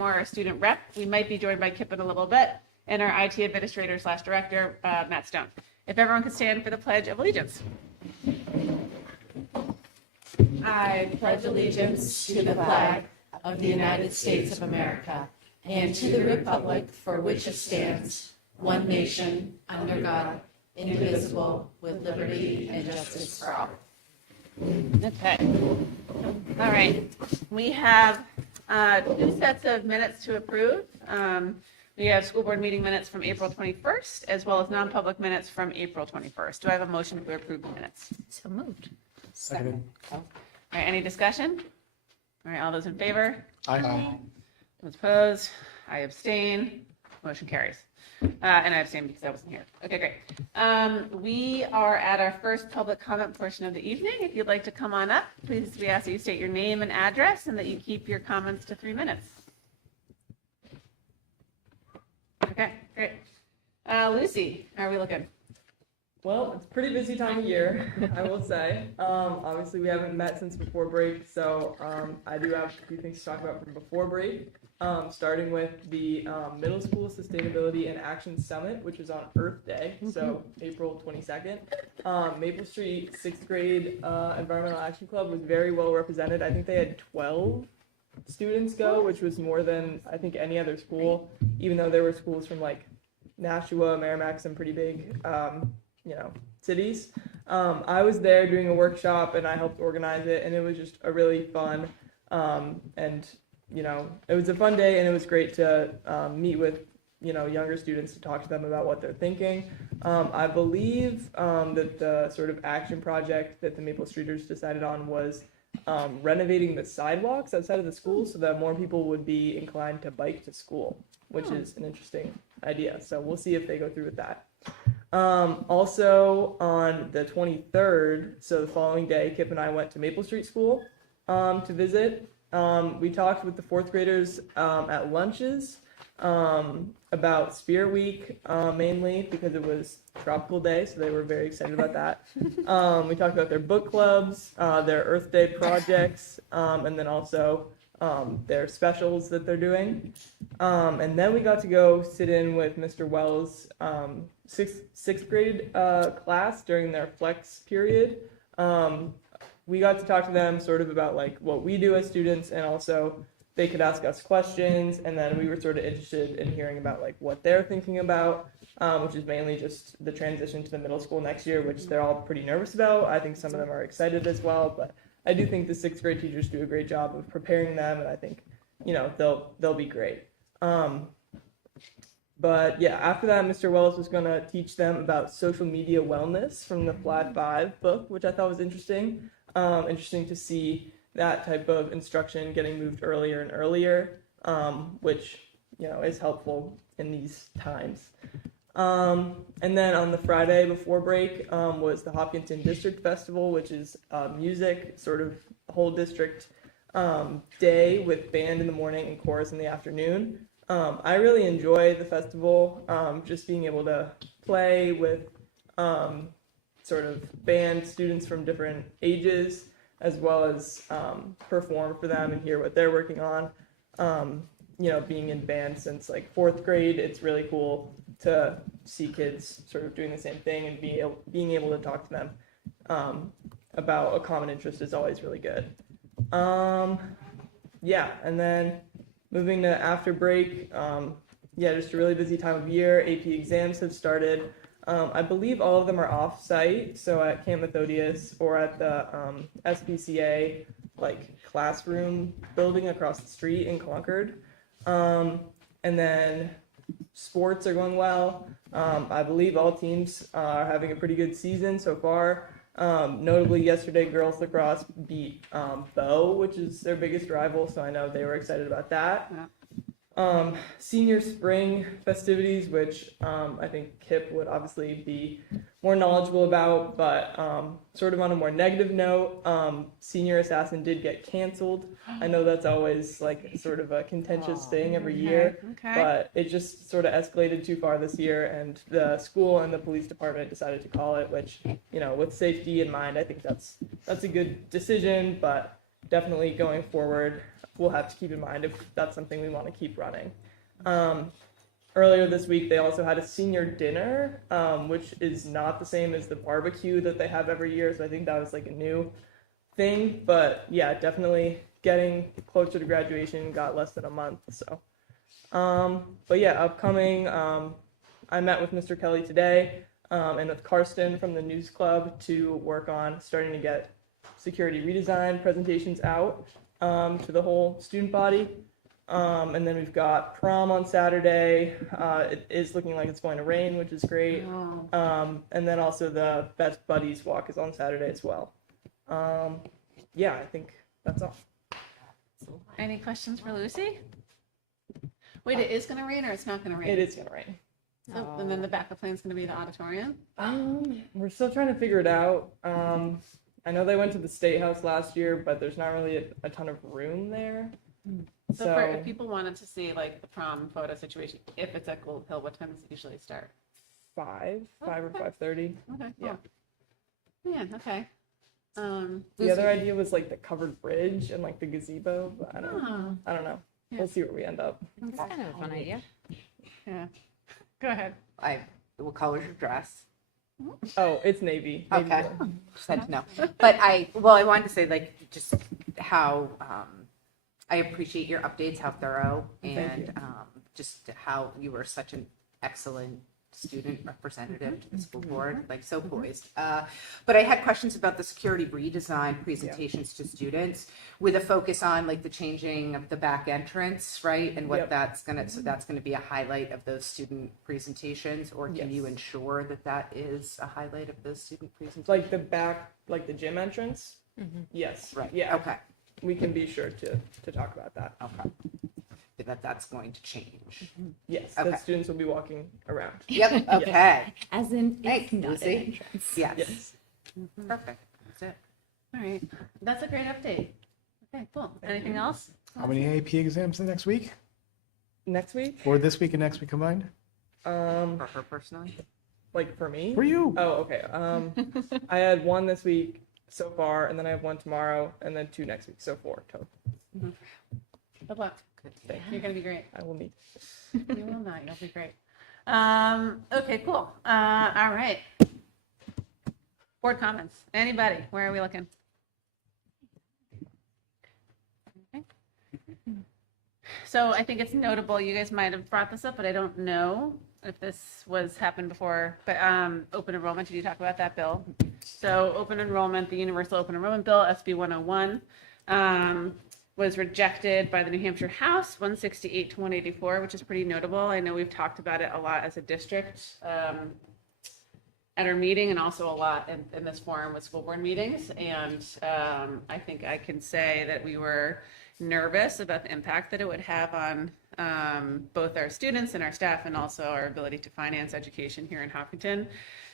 Whitmore, our student rep. We might be joined by Kip in a little bit, and our IT administrator / director, Matt Stone. If everyone could stand for the Pledge of Allegiance. I pledge allegiance to the flag of the United States of America and to the republic for which it stands, one nation, under God, indivisible, with liberty and justice for all. Okay. All right. We have 2 sets of minutes to approve. We have school board meeting minutes from April 21st, as well as non-public minutes from April 21st. Do I have a motion to approve the minutes? So moved. Second. All right, any discussion? All right, all those in favor? Aye. Those opposed? I abstain. Motion carries. And I abstain because I wasn't here. Okay, great. We are at our first public comment portion of the evening. If you'd like to come on up, please, we ask that you state your name and address and that you keep your comments to 3 minutes. Okay, great. Lucy, how are we looking? Well, it's a pretty busy time of year, I will say. Obviously, we haven't met since before break, so I do have a few things to talk about from before break, starting with the Middle School Sustainability and Action Summit, which was on Earth Day, so April 22nd. Maple Street 6th grade Environmental Action Club was very well represented. I think they had 12 students go, which was more than I think any other school, even though there were schools from like Nashua, Merrimack, some pretty big cities. I was there doing a workshop and I helped organize it, and it was just a really fun and it was a fun day, and it was great to meet with younger students to talk to them about what they're thinking. I believe that the sort of action project that the Maple Streeters decided on was renovating the sidewalks outside of the school so that more people would be inclined to bike to school, which is an interesting idea. So we'll see if they go through with that. Also on the 23rd, so the following day, Kip and I went to Maple Street School to visit. We talked with the 4th graders at lunches about Spirit Week, mainly because it was tropical day, so they were very excited about that. We talked about their book clubs, their Earth Day projects, and then also their specials that they're doing. And then we got to go sit in with Mr. Wells' sixth grade class during their flex period. We got to talk to them sort of about like what we do as students, and also they could ask us questions, and then we were sort of interested in hearing about like what they're thinking about, which is mainly just the transition to the middle school next year, which they're all pretty nervous about. I think some of them are excited as well, but I do think the 6th grade teachers do a great job of preparing them, and I think they'll be great. But yeah, after that, Mr. Wells was going to teach them about social media wellness from the Flat 5 book, which I thought was interesting. Interesting to see that type of instruction getting moved earlier and earlier, which is helpful in these times. And then on the Friday before break was the Hopkinton District Festival, which is music, sort of whole district day with band in the morning and chorus in the afternoon. I really enjoy the festival, just being able to play with sort of band students from different ages, as well as perform for them and hear what they're working on. Being in band since like 4th grade, it's really cool to see kids sort of doing the same thing, and being able to talk to them about a common interest is always really good. And then moving to after break, just a really busy time of year. AP exams have started. I believe all of them are off-site, so at Camp Methodius or at the SPCA classroom building across the street in Concord. And then sports are going well. I believe all teams are having a pretty good season so far. Notably, yesterday, girls lacrosse beat Bow, which is their biggest rival, so I know they were excited about that. Yeah. Senior spring festivities, which I think Kip would obviously be more knowledgeable about, but sort of on a more negative note, Senior Assassin did get canceled. I know that's always like sort of a contentious thing every year, but it just sort of escalated too far this year, and the school and the police department decided to call it, which, with safety in mind, I think that's a good decision, but definitely going forward, we'll have to keep in mind if that's something we want to keep running. Earlier this week, they also had a senior dinner, which is not the same as the barbecue that they have every year. So I think that was like a new thing. But yeah, definitely getting closer to graduation, got less than a month. So, but yeah, upcoming, I met with Mr. Kelly today and with Karsten from the News Club to work on starting to get security redesign presentations out to the whole student body. And then we've got prom on Saturday. It is looking like it's going to rain, which is great. And then also the Best Buddies walk is on Saturday as well. Yeah, I think that's all. Any questions for Lucy? Wait, it is going to rain or it's not going to rain? It is going to rain. So, and then the backup plan is going to be the auditorium? We're still trying to figure it out. I know they went to the State House last year, but there's not really a ton of room there. So for, if people wanted to see like the prom photo situation, if it's at Gold Hill, what time does it usually start? 5 or 5:30. Okay, Yeah. cool. Man, okay. The Lucy- other idea was like the covered bridge and like the gazebo, but I don't know. Yeah. We'll see where we end up. That's kind of a fun idea. Yeah. Go ahead. What color's your dress? Oh, it's navy. Navy Okay. blue. Just had to know. But I wanted to say like just how I appreciate your updates, how thorough, Thank and you. just how you were such an excellent student representative to the school board, like so poised. But I had questions about the security redesign presentations to students with a focus on like the changing of the back entrance, right? And what Yep. that's gonna be a highlight of those student presentations, or can you Yes. ensure that that is a highlight of those student presentations? Like the back, like the gym entrance. Yes. Right. Yeah. Okay. We can be sure to talk about that. Okay. That's going to change. Yes. Okay. The students will be walking around. Yep. Okay. As in, Thanks, it's not Lucy. an entrance. Yes. Yes. Perfect. That's it. All right. That's a great update. Okay, cool. Anything else? How many AP exams the next week? Next week. Or this week and next week combined? For her personally. Like for me. For you? Oh, okay. I had one this week so far, and then I have one tomorrow, and then 2 next week. So 4 total. Good luck. Thank You're going to be great. I will need. You will not. You'll be great. Okay, cool. All right. Board comments. Anybody? Where are we looking? Okay. So I think it's notable, you guys might have brought this up, but I don't know if this was happened before, but open enrollment, did you talk about that bill? So open enrollment, the Universal Open Enrollment Bill, SB 101, was rejected by the New Hampshire House, 168 to 184, which is pretty notable. I know we've talked about it a lot as a district at our meeting, and also a lot in this forum with school board meetings. And I think I can say that we were nervous about the impact that it would have on both our students and our staff, and also our ability to finance education here in Hopkinton.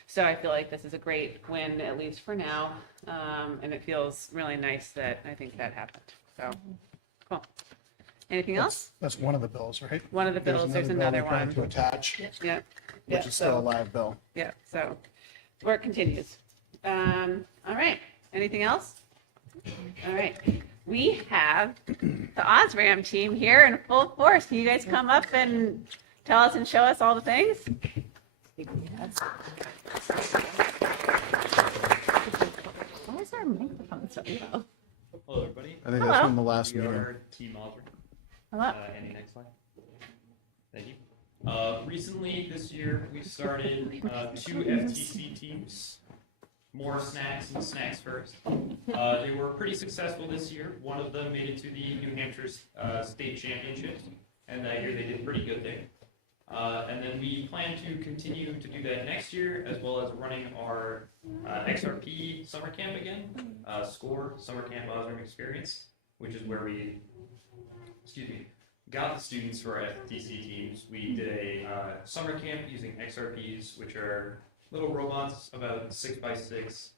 So I feel like this is a great win, at least for now. And it feels really nice that I think that happened. So, cool. Anything else? That's one of the bills, right? One of the bills, there's another bill we're trying one. to attach, Yeah. which is still a live bill. Yeah, so work continues. All right, anything else? All right, we have the Osram team here in full force. Can you guys come up and tell us and show us all the things? Why is our microphone so low? Hello, everybody. I think that's Hello. from the last We meeting. are Team Osborne. Hello. Any next slide? Thank you. Recently, this year, we started 2 FTC teams. More snacks and snacks first. They were pretty successful this year. One of them made it to the New Hampshire State Championships, and that year they did pretty good there. And then we plan to continue to do that next year, as well as running our XRP summer camp again, SCORE Summer Camp Osram Experience, which is where we, got the students for our FTC teams. We did a summer camp using XRPs, which are little robots about 6x6.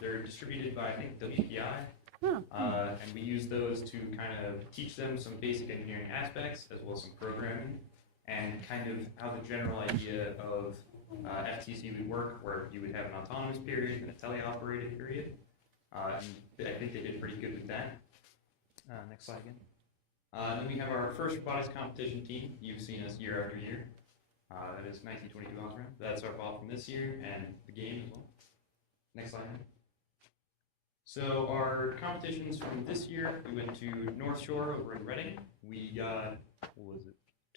They're distributed by, I think, WPI. Oh. And we use those to kind of teach them some basic engineering aspects, as well as some programming, and kind of how the general idea of FTC would work, where you would have an autonomous period and a teleoperated period. And I think they did pretty good with that. Next slide again. Then we have our first robotics competition team. You've seen us year after year. That is 1922 Osram. That's our ball from this year and the game as well. Next slide. So our competitions from this year, we went to North Shore over in Reading. We got, what was it,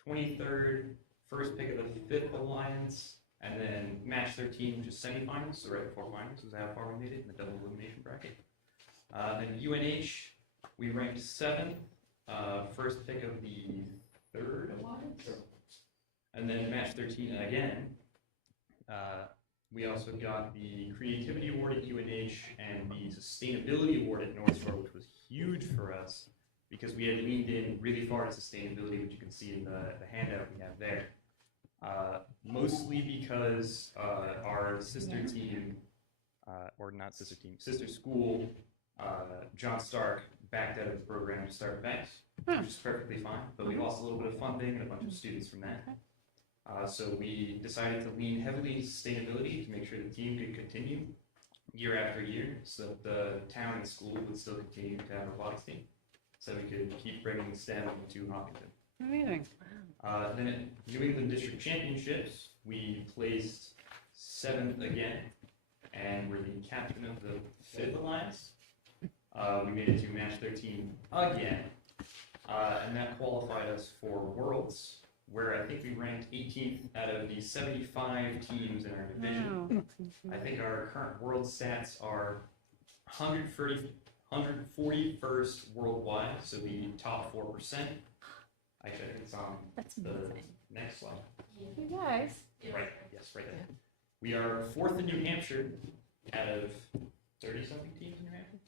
23rd, first pick of the 5th Alliance, and then match 13, which is semifinals, so right before finals is how far we made it in the double elimination bracket. Then UNH, we ranked 7th, first pick of the 3rd Alliance, and then match 13 again. We also got the Creativity Award at UNH and the Sustainability Award at North Shore, which was huge for us because we had leaned in really far to sustainability, which you can see in the handout we have there. Mostly because our sister team, or not sister team, sister school, John Stark, backed out of the program to start banks, which is perfectly fine, but we lost a little bit of funding and a bunch of students from that. So we decided to lean heavily into sustainability to make sure the team could continue year after year so that the town and school would still continue to have a robotics team so we could keep bringing STEM to Hopkinton. Amazing. Then at New England District Championships, we placed 7th again and were the captain of the 5th Alliance. We made it to match 13 again, and that qualified us for Worlds, where I think we ranked 18th out of the 75 teams in our division. Wow. I think our current world stats are 141st worldwide, so the top 4%. Actually, I think it's on That's the amazing. next slide. You guys. Right, yes, right there. We are 4th in New Hampshire out of 30-something teams in New Hampshire?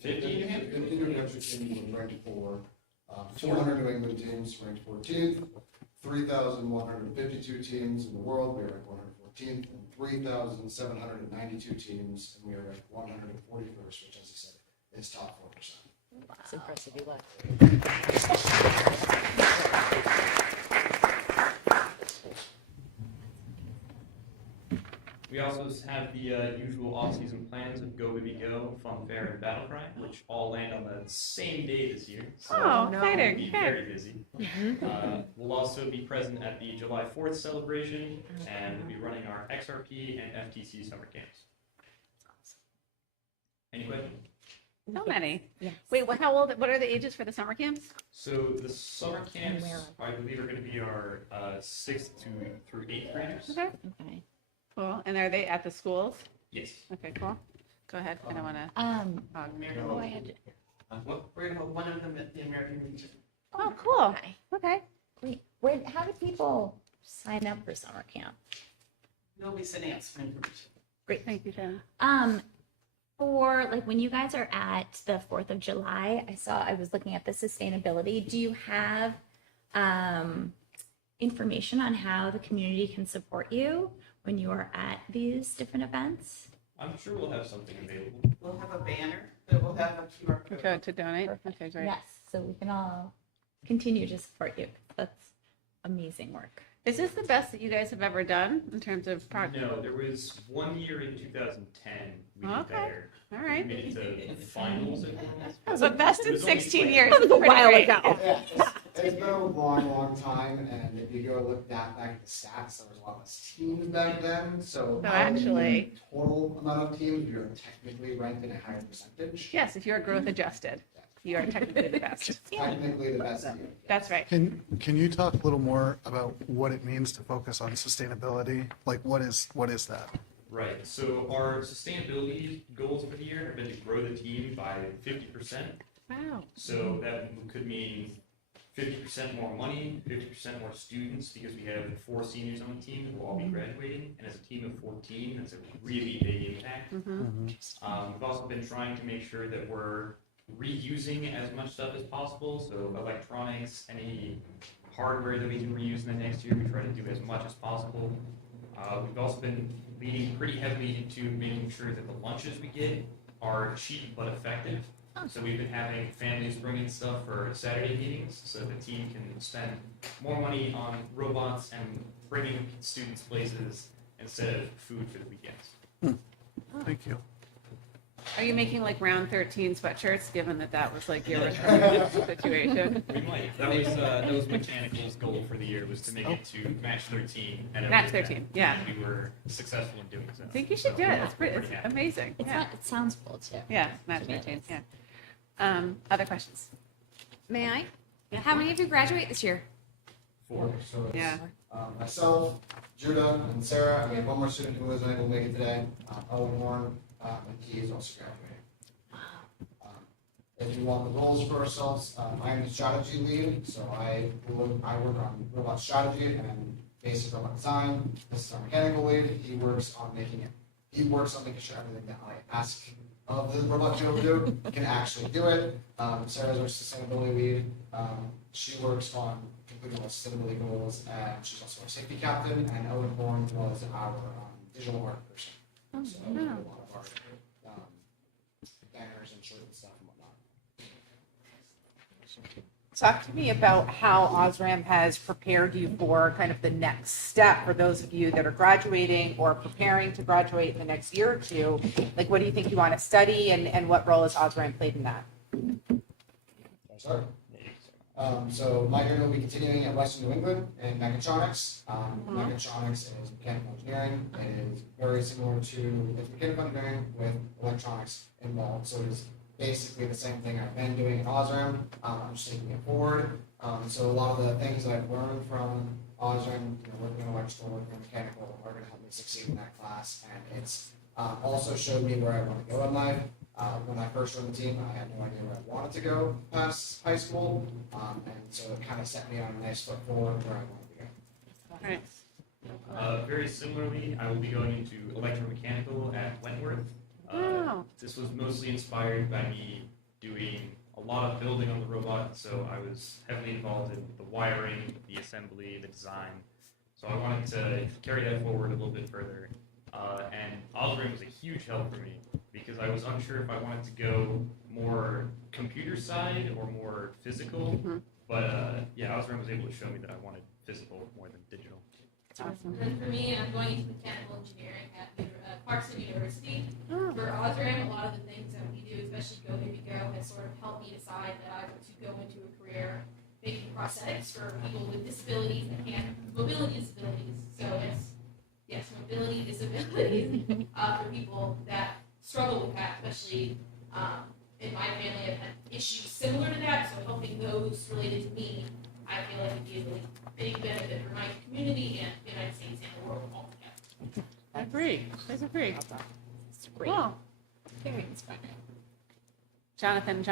50 in New Hampshire? In New Hampshire team was ranked for 400 New England teams ranked 14th, 3,152 teams in the world, we are ranked 114th, and 3,792 teams, and we are ranked 141st, which, as I said, is top 4%. It's impressive, Eli. We also have the usual off-season plans of Go Baby Go, Fun Fair, and Battle Cry, which all land on the same day this year. So Oh, we'll exciting. be Okay. very busy. We'll also be present at the July 4th celebration, and we'll be running our XRP and FTC summer camps. Any questions? So many. Yes. Wait, what are the ages for the summer camps? So the summer camps, I believe, are going to be our 6th through 8th graders. Okay. Okay. Cool. And are they at the schools? Yes. Okay, cool. Go ahead. I don't want to. Go ahead. We're gonna hold one of them at the American Legion. Oh, cool. Okay. Okay. Wait, how do people sign up for summer camp? They'll be sending out some information. Great. Thank you, Jen. For like when you guys are at the 4th of July, I was looking at the sustainability. Do you have information on how the community can support you when you are at these different events? I'm sure we'll have something available. We'll have a banner that will have a QR code. Go to donate. Perfect. Okay, great. Yes, so we can all continue to support you. That's amazing work. Is this the best that you guys have ever done in terms of progress? No, there was one year in 2010 we did Okay. better. All We right. made it to finals at Worlds. That was the best It in was only 16 planned. years. That was a Pretty while great. ago. Yeah, it's been a long time, and if you go look back at the stats, there was a lot less teams back then, so. So actually- Total amount of teams, we are technically ranked in a higher percentage. Yes, if you're growth adjusted, you are technically the best. Technically the best team. That's right. Can you talk a little more about what it means to focus on sustainability? Like, what is that? Right, so our sustainability goals for the year have been to grow the team by 50%. Wow. So that could mean 50% more money, 50% more students, because we have 4 seniors on the team that will all be graduating. And as a team of 14, that's a really big impact. We've also been trying to make sure that we're reusing as much stuff as possible. So electronics, any hardware that we can reuse in the next year, we try to do as much as possible. We've also been leaning pretty heavily into making sure that the lunches we get are cheap but effective. So we've been having families bring in stuff for Saturday meetings so the team can spend more money on robots and bringing students places instead of food for the weekends. Thank you. Are you making like round 13 sweatshirts, given that that was like your situation? We might. That was Mechanical's goal for the year, was to make it to match 13. And Match 13, yeah. we were successful in doing so. I think you should do it. It's pretty, it's happy. amazing. Yeah, It sounds cool too. yeah, match 13, yeah. Other questions? May I? How many of you graduate this year? 4. So it's Yeah. myself, Judah, and Sarah. And we have one more student who wasn't able to make it today, Owen Warren, and he is also graduating. If you want the roles for ourselves, I am the strategy lead, so I work on robot strategy and basic robot design. This is our mechanical lead. He works on making sure everything that I ask of the robot to be able to do can actually do it. Sarah's our sustainability lead. She works on completing our sustainability goals, and she's also our safety captain. And Owen Horn was our digital art person. So we do a lot of our banners and shirts and stuff and whatnot. Talk to me about how Osram has prepared you for kind of the next step for those of you that are graduating or preparing to graduate in the next year or two. Like, what do you think you want to study, and what role has Osram played in that? Sorry. So my degree will be continuing at Western New England in mechatronics. Mechatronics is mechanical engineering. It is very similar to it's mechanical engineering with electronics involved. So it is basically the same thing I've been doing in Osram. I'm just taking it forward. So a lot of the things that I've learned from Osram, working in electrical, working in mechanical, are going to help me succeed in that class. And it's also showed me where I want to go in life. When I first joined the team, I had no idea where I wanted to go past high school, and so it kind of set me on a nice foot forward where I wanted to go. Right. Very similarly, I will be going into electromechanical at Wentworth. Wow. This was mostly inspired by me doing a lot of building on the robot, so I was heavily involved in the wiring, the assembly, the design. So I wanted to carry that forward a little bit further. And Osram was a huge help for me because I was unsure if I wanted to go more computer side or more physical. But yeah, Osram was able to show me that I wanted physical more than digital. Awesome. And for me, I'm going into mechanical engineering at Clarkson University. For Osram, a lot of the things that we do, especially Go Baby Go, has sort of helped me decide that I want to go into a career making prosthetics for people with disabilities and mobility disabilities. So it's mobility disabilities for people that struggle with that, especially in my family. I've had issues similar to that, so helping those related to me, I feel like it'd be a really big benefit for my community and the United States and the world altogether. I agree. I agree. It's great. Cool. Very inspiring. Jonathan,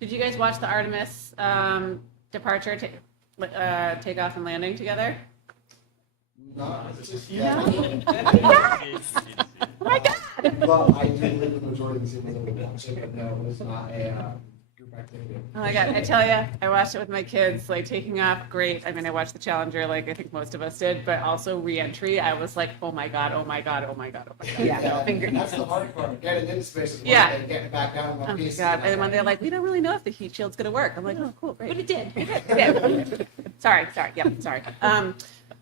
did you guys watch the Artemis departure, takeoff and landing together? Not No. Yes! Oh my God! Well, I did live the majority of the season of watching, but no, it was not a group activity. Oh my God, I tell you, I watched it with my kids, like taking off, great. I mean, I watched the Challenger, like I think most of us did, but also re-entry. I was like, oh my God, oh my God, oh my God, oh my God. Yeah. That's the hard part. Getting into space is one Yeah. thing, getting it back down in Oh one my piece. God. And when they're like, we don't really know if the heat shield's gonna work. I'm like, oh, cool, great. But it did. Yeah. Sorry, yep, sorry.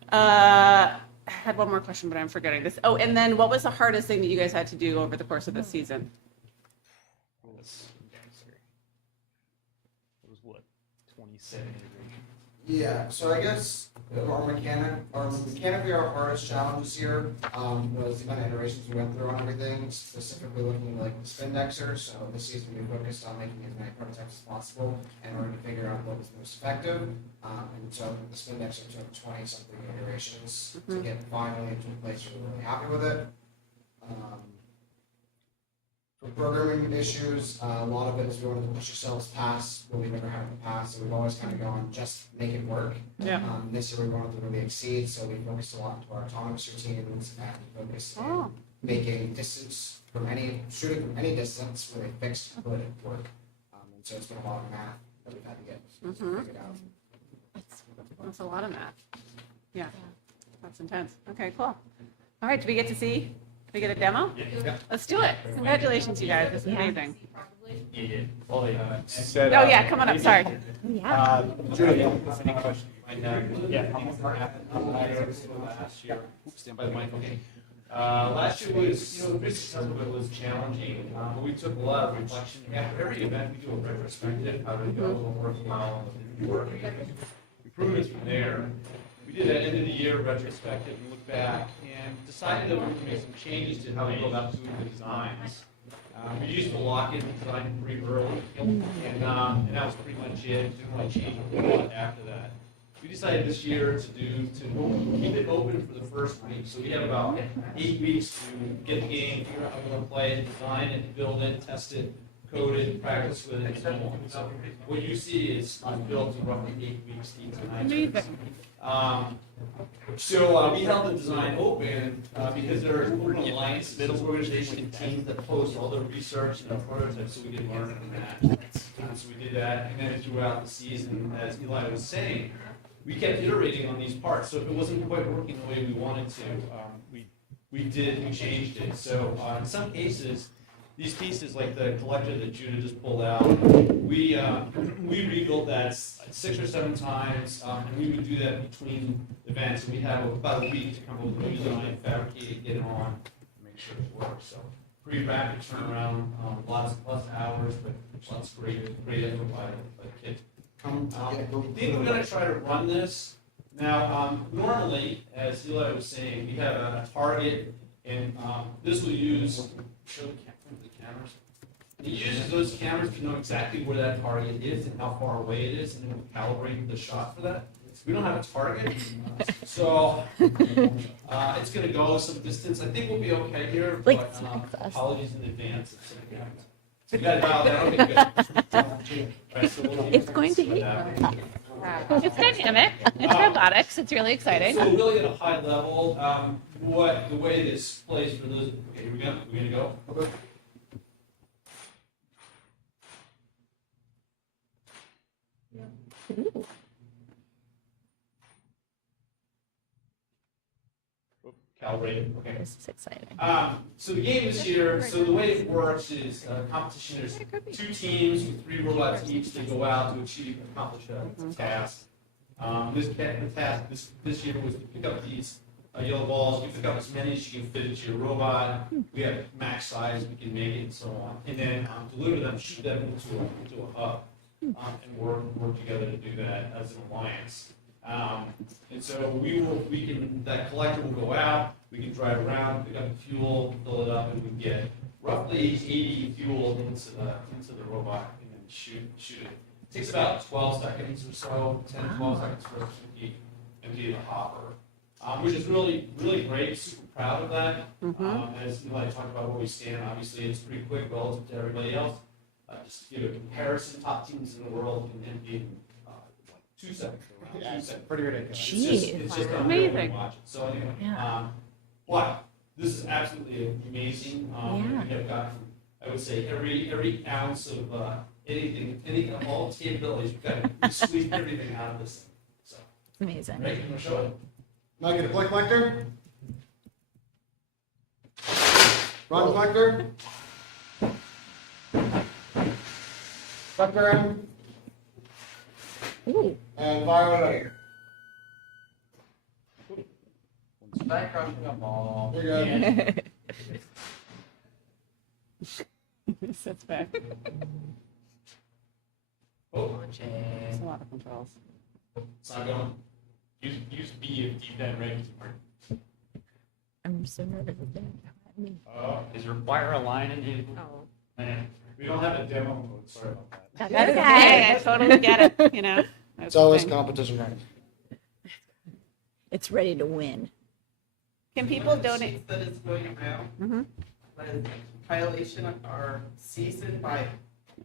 I had one more question, but I'm forgetting this. Oh, and then what was the hardest thing that you guys had to do over the course of this season? It was what, 27 integration? Yeah, so I guess mechanically our hardest challenge this year was the amount of iterations we went through on everything, specifically looking at like the spindexer. So this season we focused on making as many prototypes as possible in order to figure out what was most effective. And so the spindexer took 20-something iterations to get finally into a place where we're really happy with it. For programming issues, a lot of it is we wanted to push ourselves past what we've never had in the past. So we've always kind of gone, just make it work. Yeah. This year we wanted to really exceed, so we focused a lot into our autonomous routines and focused Oh. on making distance shooting from any distance really fixed and good at work. And so it's been a lot of math that we've had to get figured out. That's a lot of math. Yeah, that's intense. Okay, cool. All right, do we get to see? Do we get a demo? Yeah. Let's do it. Congratulations, you guys. This is amazing. Yeah. Oh yeah, come on up. Sorry. Julia, any questions? Yeah. Last year. Stand by the mic, okay. Last year was, pretty successful, but it was challenging. But we took a lot of reflection. After every event, we do a retrospective. How did it go? What worked well? What didn't work? Improvements from there. We did an end of the year retrospective and looked back and decided that we were going to make some changes to how we go about doing the designs. We used to lock in the design pretty early, and that was pretty much it. Didn't really change a whole lot after that. We decided this year to keep it open for the first week. So we have about 8 weeks to get the game, figure out how we're going to play it, design it, build it, test it, code it, practice with it, and so on. So what you see is built in roughly 8 weeks each time. So we held the design open because there are open alliance middle organization and teams that post all their research and their prototypes, so we could learn from that. So we did that, and then throughout the season, as Eli was saying, we kept iterating on these parts. So if it wasn't quite working the way we wanted to, we changed it. So in some cases, these pieces, like the collector that Judah just pulled out, we rebuilt that 6 or 7 times, and we would do that between events. And we have about a week to come up with a new design, fabricate it, get it on, and make sure it works. So pretty rapid turnaround, lots of hours, but lots of great effort by the kids. I think we're going to try to run this. Now, normally, as Eli was saying, we have a target, and this will use, show the cameras. It uses those cameras to know exactly where that target is and how far away it is, and then we'll calibrate the shot for that. We don't have a target, so it's going to go some distance. I think we'll be okay here, but apologies in advance. You got it dialed down? Okay, good. Right, so It's going to hit. It's dynamic, it's robotics, it's really exciting. So really at a high level, the way this plays for those, okay, here we go, we're gonna go. Okay. Calibrated, okay. This is exciting. So the game this year, so the way it works is competition, there's 2 teams with 3 robots each. They go out to accomplish a task. The task this year was to pick up these yellow balls. You pick up as many as you can fit into your robot. We have max size, we can make it and so on. And then deliver them, shoot them into a hub, and work together to do that as an alliance. And so that collector will go out, we can drive around, pick up the fuel, fill it up, and we get roughly 80 fuel into the robot and then shoot it. It takes about 12 seconds or so, 10, 12 seconds for us to empty the hopper, which is really, really great. Super proud of that. As Eli talked about where we stand, obviously it's pretty quick relative to everybody else. Just to give a comparison, top teams in the world can empty in 2 seconds. Yeah, it's pretty ridiculous. It's just Amazing. to watch it. So anyway, Yeah. but this is absolutely amazing. We have got, I would say, every ounce of anything of all its capabilities. We've got to squeeze everything out of this thing. So, Amazing. right, I'm gonna show it. Mike, the play collector. Run collector. Collector in. Ooh. And fire when ready. Back crushing a ball. You're good. Sits back. Oh, It's a lot of controls. it's not going. Use B if deep down ready. I'm so nervous. Is there wire a line in it? Oh. Man, we don't have a demo mode. Sorry about that. That's okay, I totally get it, you know. It's always competition ready. It's ready to win. Can people donate? That is going around, Mhm. was violation of our season by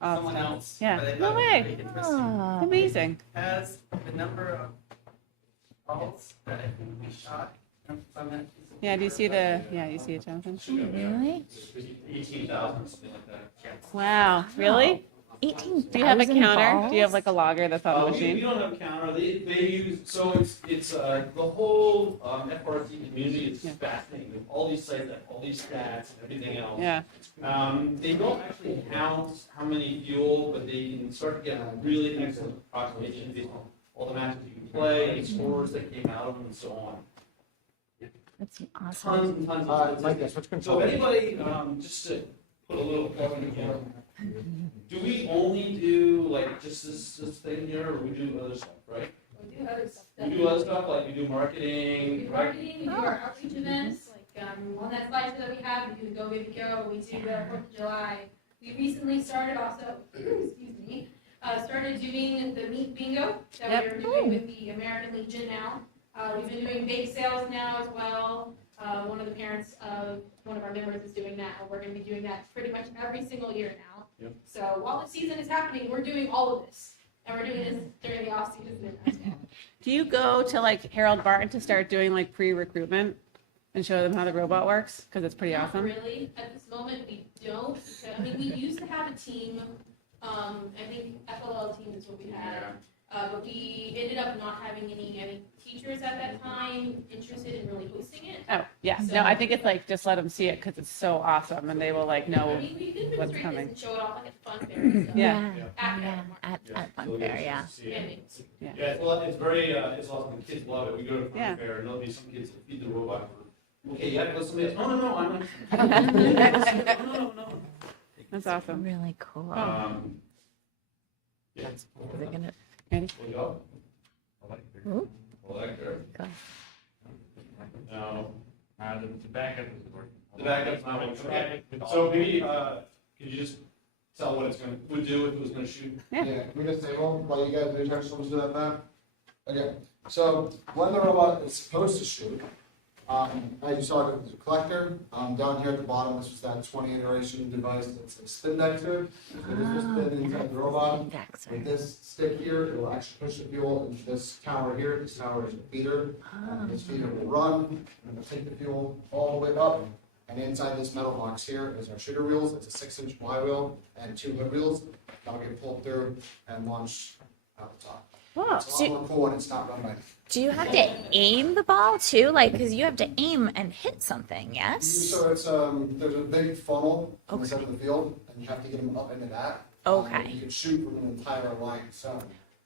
someone else. Yeah. but I No thought it was way. very interesting. Amazing. Has the number of balls that I think we shot from that piece of Yeah, do you see paper. you see it, Jonathan? Really? 18,000, something like that. Wow, really? 18,000 Do you have a counter? balls? Do you have like a logger that's on the We machine? don't have a counter. They use, so it's the whole FRT community is Yeah. fascinating. With all these sites, all these stats, and everything else. Yeah, They don't actually count how many fuel, but they can start to get a really excellent approximation based on all the matches you can play, and scores that came out of them, and so on. That's awesome. tons and tons of Mike, switch So control. if anybody, just to put a little plug in here, do we only do like just this thing here, or we do other stuff, right? We do other stuff. We do other stuff, like we do We marketing, do right? marketing, we do our outreach events, like, on that slideshow that we have, we do the Go Baby Go, we do the 4th of July. We recently started also, excuse me, started doing the meat bingo that we're doing with the American Legion now. We've been doing bake sales now as well. One of the parents of one of our members is doing that, and we're gonna be doing that pretty much every single year now. Yep. So while the season is happening, we're doing all of this, and we're doing this during the off season as well. Do you go to like Harold Barton to start doing like pre-recruitment and show them how the robot works? Because it's pretty Not awesome. really, at this moment, we don't, because, I mean, we used to have a team, I think FLL team is what we had. But we ended up not having any teachers at that time interested in really hosting it. Oh, yeah. No, I think it's like just let them see it because it's so awesome and they will like I know. mean, we could what's demonstrate coming. this and show it off like at fun fair and stuff. Yeah. At Fun Fair, yeah. Yeah. Yeah, it's very, it's awesome, the kids love it, we go to Yeah. fun fair, and there'll be some kids that feed the robot for, okay, yeah, let somebody else, no, I'm not. No. That's awesome. Really cool. Yeah. They're gonna, We'll go. Ooh. Electric. Go. No, The backup is working. the backup's not working, okay, so maybe, could you just tell what it's would do if it was gonna shoot? Yeah. Can we just table while you guys do turn to do that back? Okay, so when the robot is supposed to shoot, as you saw, there's a collector, down here at the bottom, this was that 20 iteration device that's a spin vector. So this will spin inside the robot. With this stick here, it will actually push the fuel into this tower here. This tower is a feeder. This feeder will run, and it will take the fuel all the way up. And inside this metal box here is our shooter wheels. It's a 6-inch Y wheel and 2 hood wheels. That'll get pulled through and launched out the top. Whoa. It's a lot more cool when it's not run by. Do you have to aim the ball too? Like, because you have to aim and hit something, yes? So it's there's a big funnel in the center of the field, and you have to get them up into that. Okay. You can shoot from an entire line zone.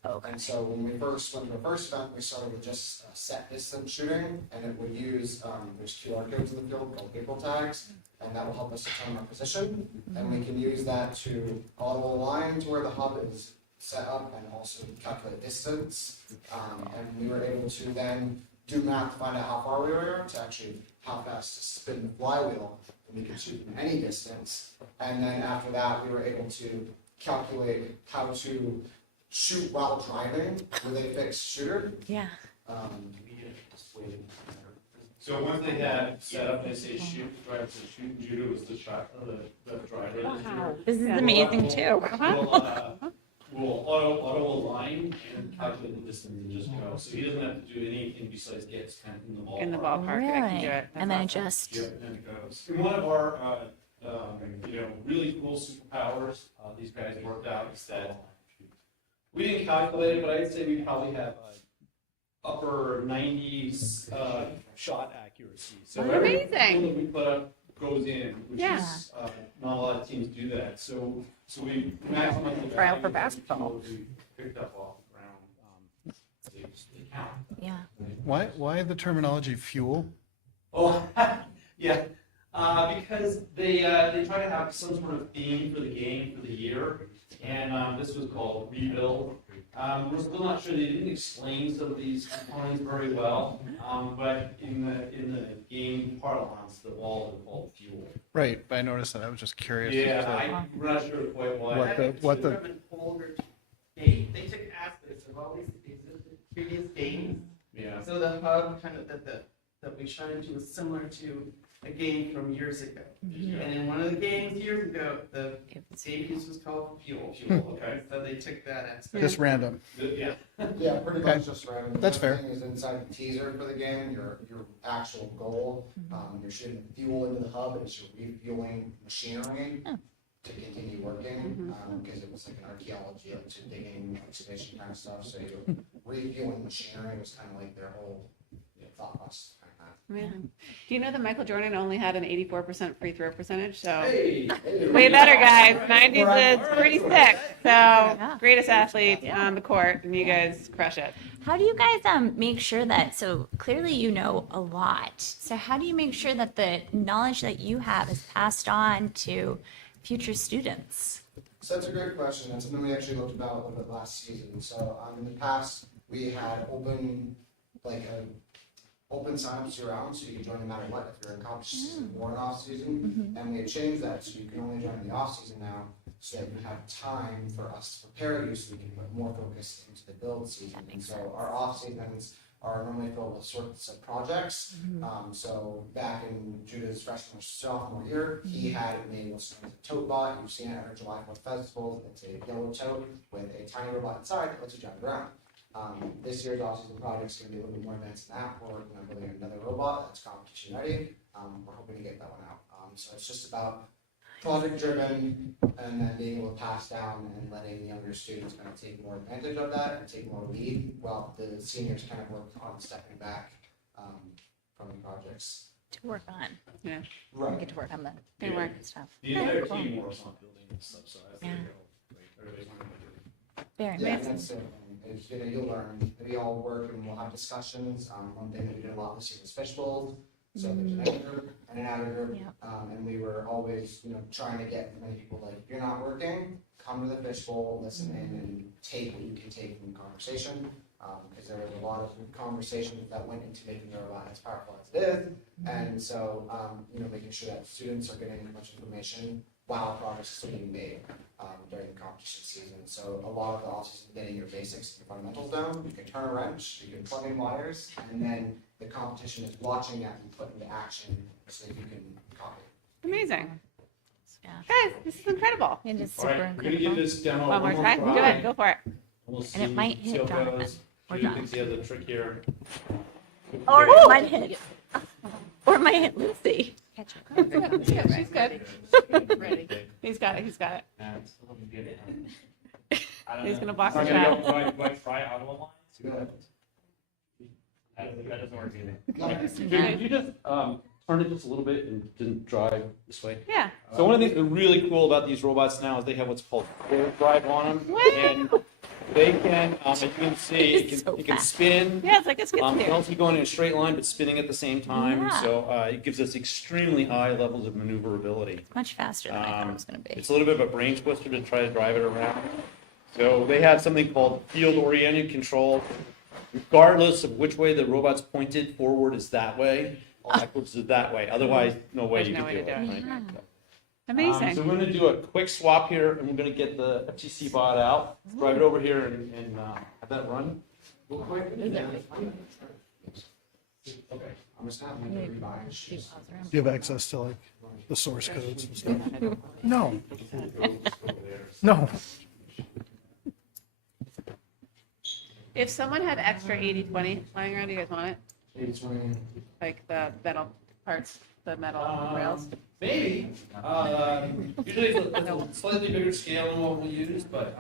Okay. And so when we first went to the first event, we started with just set distance shooting, and it would use there's QR codes in the field called vehicle tags, and that will help us determine our position, and we can use that to auto align to where the hub is set up and also calculate distance. And we were able to then do math to find out how far we were to actually how fast to spin the flywheel, and we could shoot from any distance. And then after that, we were able to calculate how to shoot while driving with a fixed shooter. Yeah. So once they had set up, they say shoot, drive to shoot, and judo was the shot of the driver. Wow. This is Yeah. amazing too. We'll auto align and calculate the distance and just go. So he doesn't have to do anything besides get kind of in the ballpark. In the ballpark, I can do Really? it. And then That's awesome. just, Yep, and it goes. And one of our, really cool superpowers, these guys worked out is that we didn't calculate it, but I'd say we probably have upper 90s shot accuracy. So every Amazing. goal that we put up goes in, which Yeah. is not a lot of teams do that. So we maximize the Try out for value of the basketball. goals we picked up off the ground. They count. yeah. Why the terminology fuel? Oh, yeah, because they try to have some sort of theme for the game for the year, and this was called Rebuild. We're still not sure, they didn't explain some of these components very well, but in the game parlance, the balls are called fuel. Right, but I noticed that. I was just curious. We're not sure quite why. What the- From an older game, they took aspects of all these existing previous games. Yeah. So the hub kind of that we shot into was similar to a game from years ago. Mm-hmm. And in one of the games years ago, the game piece was called Fuel. Okay. So they took that aspect. Just random. Yeah. Yeah, pretty Okay. much just random. That's The other fair. thing is inside the teaser for the game, your actual goal, you're shooting fuel into the hub, it's your refueling machinery Oh. to continue working, because it was like an archaeology, to digging, excavation kind of stuff, so you're refueling machinery was kind of like their whole thought process behind that. Amazing. Do you know that Michael Jordan only had an 84% free throw percentage? So Hey, way better, guys. 90s is pretty sick. So Yeah. greatest athlete on the court, and you guys crush it. How do you guys make sure that, so clearly you know a lot. So how do you make sure that the knowledge that you have is passed on to future students? So that's a great question. That's something we actually looked about a little bit last season. So in the past, we had open signups year round, so you can join no matter what, if you're in competition season or in off season. And we had changed that, so you can only join in the off season now, so that you have time for us to prepare you, so we can put more focus into the build season. And so our off seasons are normally filled with sorts of projects. So back in Judah's freshman or sophomore year, he had made what's known as a tote bot. You've seen it at our July 4th festival. It's a yellow tote with a tiny robot inside that lets you drive around. This year's off-season project is going to be a little bit more advanced than that. We're working on building another robot that's competition ready. We're hoping to get that one out. So it's just about project driven and then being able to pass down and letting younger students kind of take more advantage of that and take more lead while the seniors kind of work on stepping back from the projects. To work on. Yeah. Right. Get to work on the Teamwork. stuff. The entire team works on building this stuff, so I think everybody's working on it. Very Yeah, nice. that's it. Is, you'll learn. We all work and we'll have discussions. One thing that we did a lot this year was fish bowls. So there's an in group and an outer group. And we were always, trying to get many people like, if you're not working, come to the fish bowl, listen in, and take what you can take from the conversation. Because there was a lot of conversation that went into making the robot as powerful as it is. And so, making sure that students are getting as much information while progress is still being made during the competition season. So a lot of the off-season getting your basics and fundamentals down. You can turn a wrench, you can plug in wires, and then the competition is watching that and put into action so that you can copy. Amazing. Yeah. Guys, this is incredible. It is All super right, we're gonna give incredible. this demo One more time. try. Do it. Go for it. We'll And it might see hit how it Jonathan. goes. Or Judah thinks he has a trick here. Or it might hit. Or it might hit Lucy. Catch it. Yeah, she's good. Ready. He's got it. He's got it. It's looking good. I don't He's know. gonna block So the I'm shot. gonna do I try auto align? Go ahead. That doesn't work either. Could you just turn it just a little bit and didn't drive this way? Yeah. So one of the things that's really cool about these robots now is they have what's called forward drive on them, and they can, as you can see, It's so it can fast. spin. Yeah, it's like a skid It can steer. also be going in a straight line but spinning at the same time. Yeah. So it gives us extremely high levels of maneuverability. Much faster than I thought it was going to be. It's a little bit of a brain twister to try to drive it around. So they have something called field-oriented control. Regardless of which way the robot's pointed, forward is that way, backwards is that way. Otherwise, no way There's you no can way do to it. do right? Yeah. Amazing. So we're going to do a quick swap here, and we're going to get the FTC bot out. Let's drive it over here and have that run real quick. Okay. I'm just not going to rebind. Do you have access to like the source codes and stuff? No. No. If someone had extra 80/20 lying around, do you guys want it? It's running. Like the metal parts, the metal rails? Maybe. Usually it's a slightly bigger scale than what we'll use, but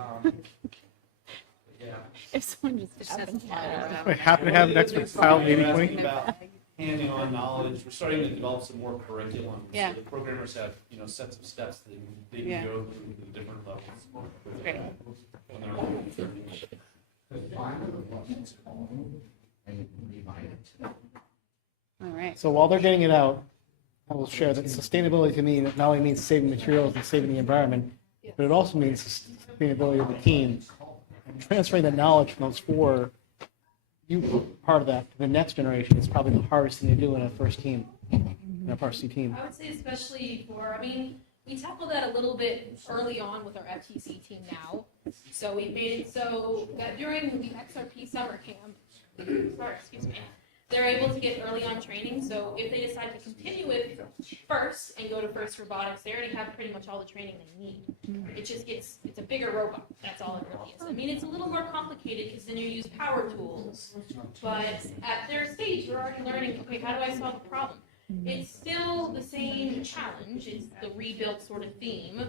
yeah. If someone just happened to have I happen to have an extra pile of You're 80 asking point. about handing on knowledge. We're starting to develop some more curriculum. Yeah. So the programmers have, sets of steps that they can Yeah. go through the different levels. Great. When they're All right. So while they're getting it out, I will share that sustainability to me not only means saving materials and saving the environment, but it also means sustainability of the team. And transferring the knowledge from those four, you were part of that, to the next generation is probably the hardest thing to do in a first team, in a varsity team. I would say especially we tackled that a little bit early on with our FTC team now. So we made it so that during the XRP summer camp, they're able to get early on training. So if they decide to continue with first and go to first robotics, they already have pretty much all the training they need. It just it's a bigger robot. That's all it really is. I mean, it's a little more complicated because then you use power tools. But at their stage, you're already learning, okay, how do I solve a problem? It's still the same challenge. It's the rebuilt sort of theme.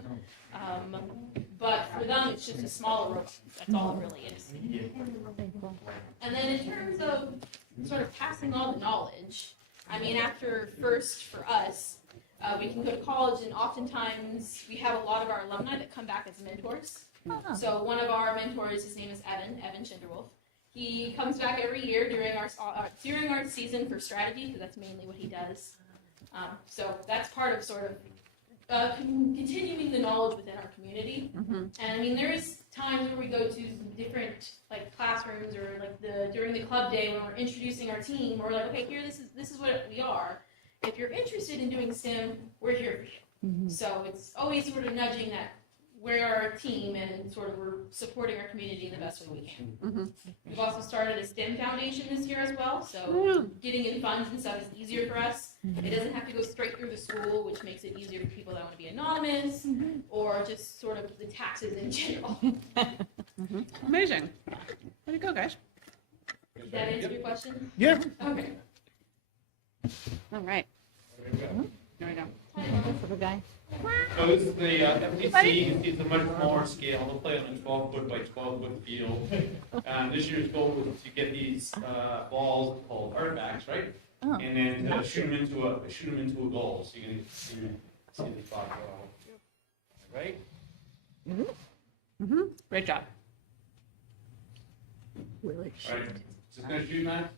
But for them, it's just a smaller robot. That's all it really is. And then in terms of sort of passing on the knowledge, I mean, after first for us, we can go to college, and oftentimes we have a lot of our alumni that come back as mentors. Oh. So one of our mentors, his name is Evan Schinderwolf. He comes back every year during our season for strategy, because that's mainly what he does. So that's part of sort of continuing the knowledge within our community. And I mean, there is times where we go to different like classrooms or like during the club day when we're introducing our team, we're like, okay, here, this is what we are. If you're interested in doing STEM, we're here for you. So it's always sort of nudging that we're our team and sort of we're supporting our community in the best way we can. We've also started a STEM foundation this year as well, so getting in funds and stuff is easier for us. It doesn't have to go straight through the school, which makes it easier for people that want to be anonymous or just sort of the taxes in general. Amazing. Way to go, guys. Did that answer your question? Yeah. Okay. All right. There we go. So this is the FTC, it's a much smaller scale, they'll play on a 12-foot by 12-foot field. This year's goal was to get these balls called artifacts, right? Oh. And then shoot them into a goal, so you can see the spot go. Right? Great job. Really? All right, so it's gonna shoot, Matt?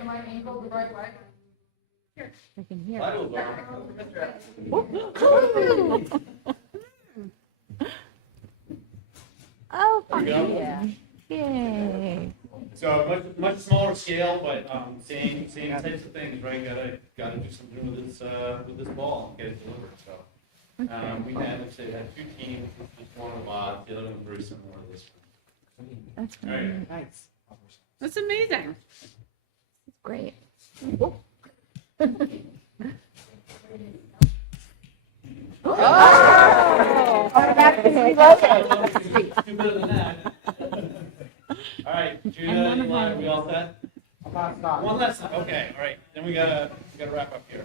Am I angled the right way? I can hear. Vitals are. Oh, There we go. yeah. Yay. So much smaller scale, but same types of things, right? Gotta do something with this ball and get it delivered. So we had, let's say, had 2 teams. This one of the other one very similar to this one. That's All right. Nice. That's amazing. great. Do better than that. All right, Judah, Eli, are we all set? One last, okay, all right, then we gotta wrap up here.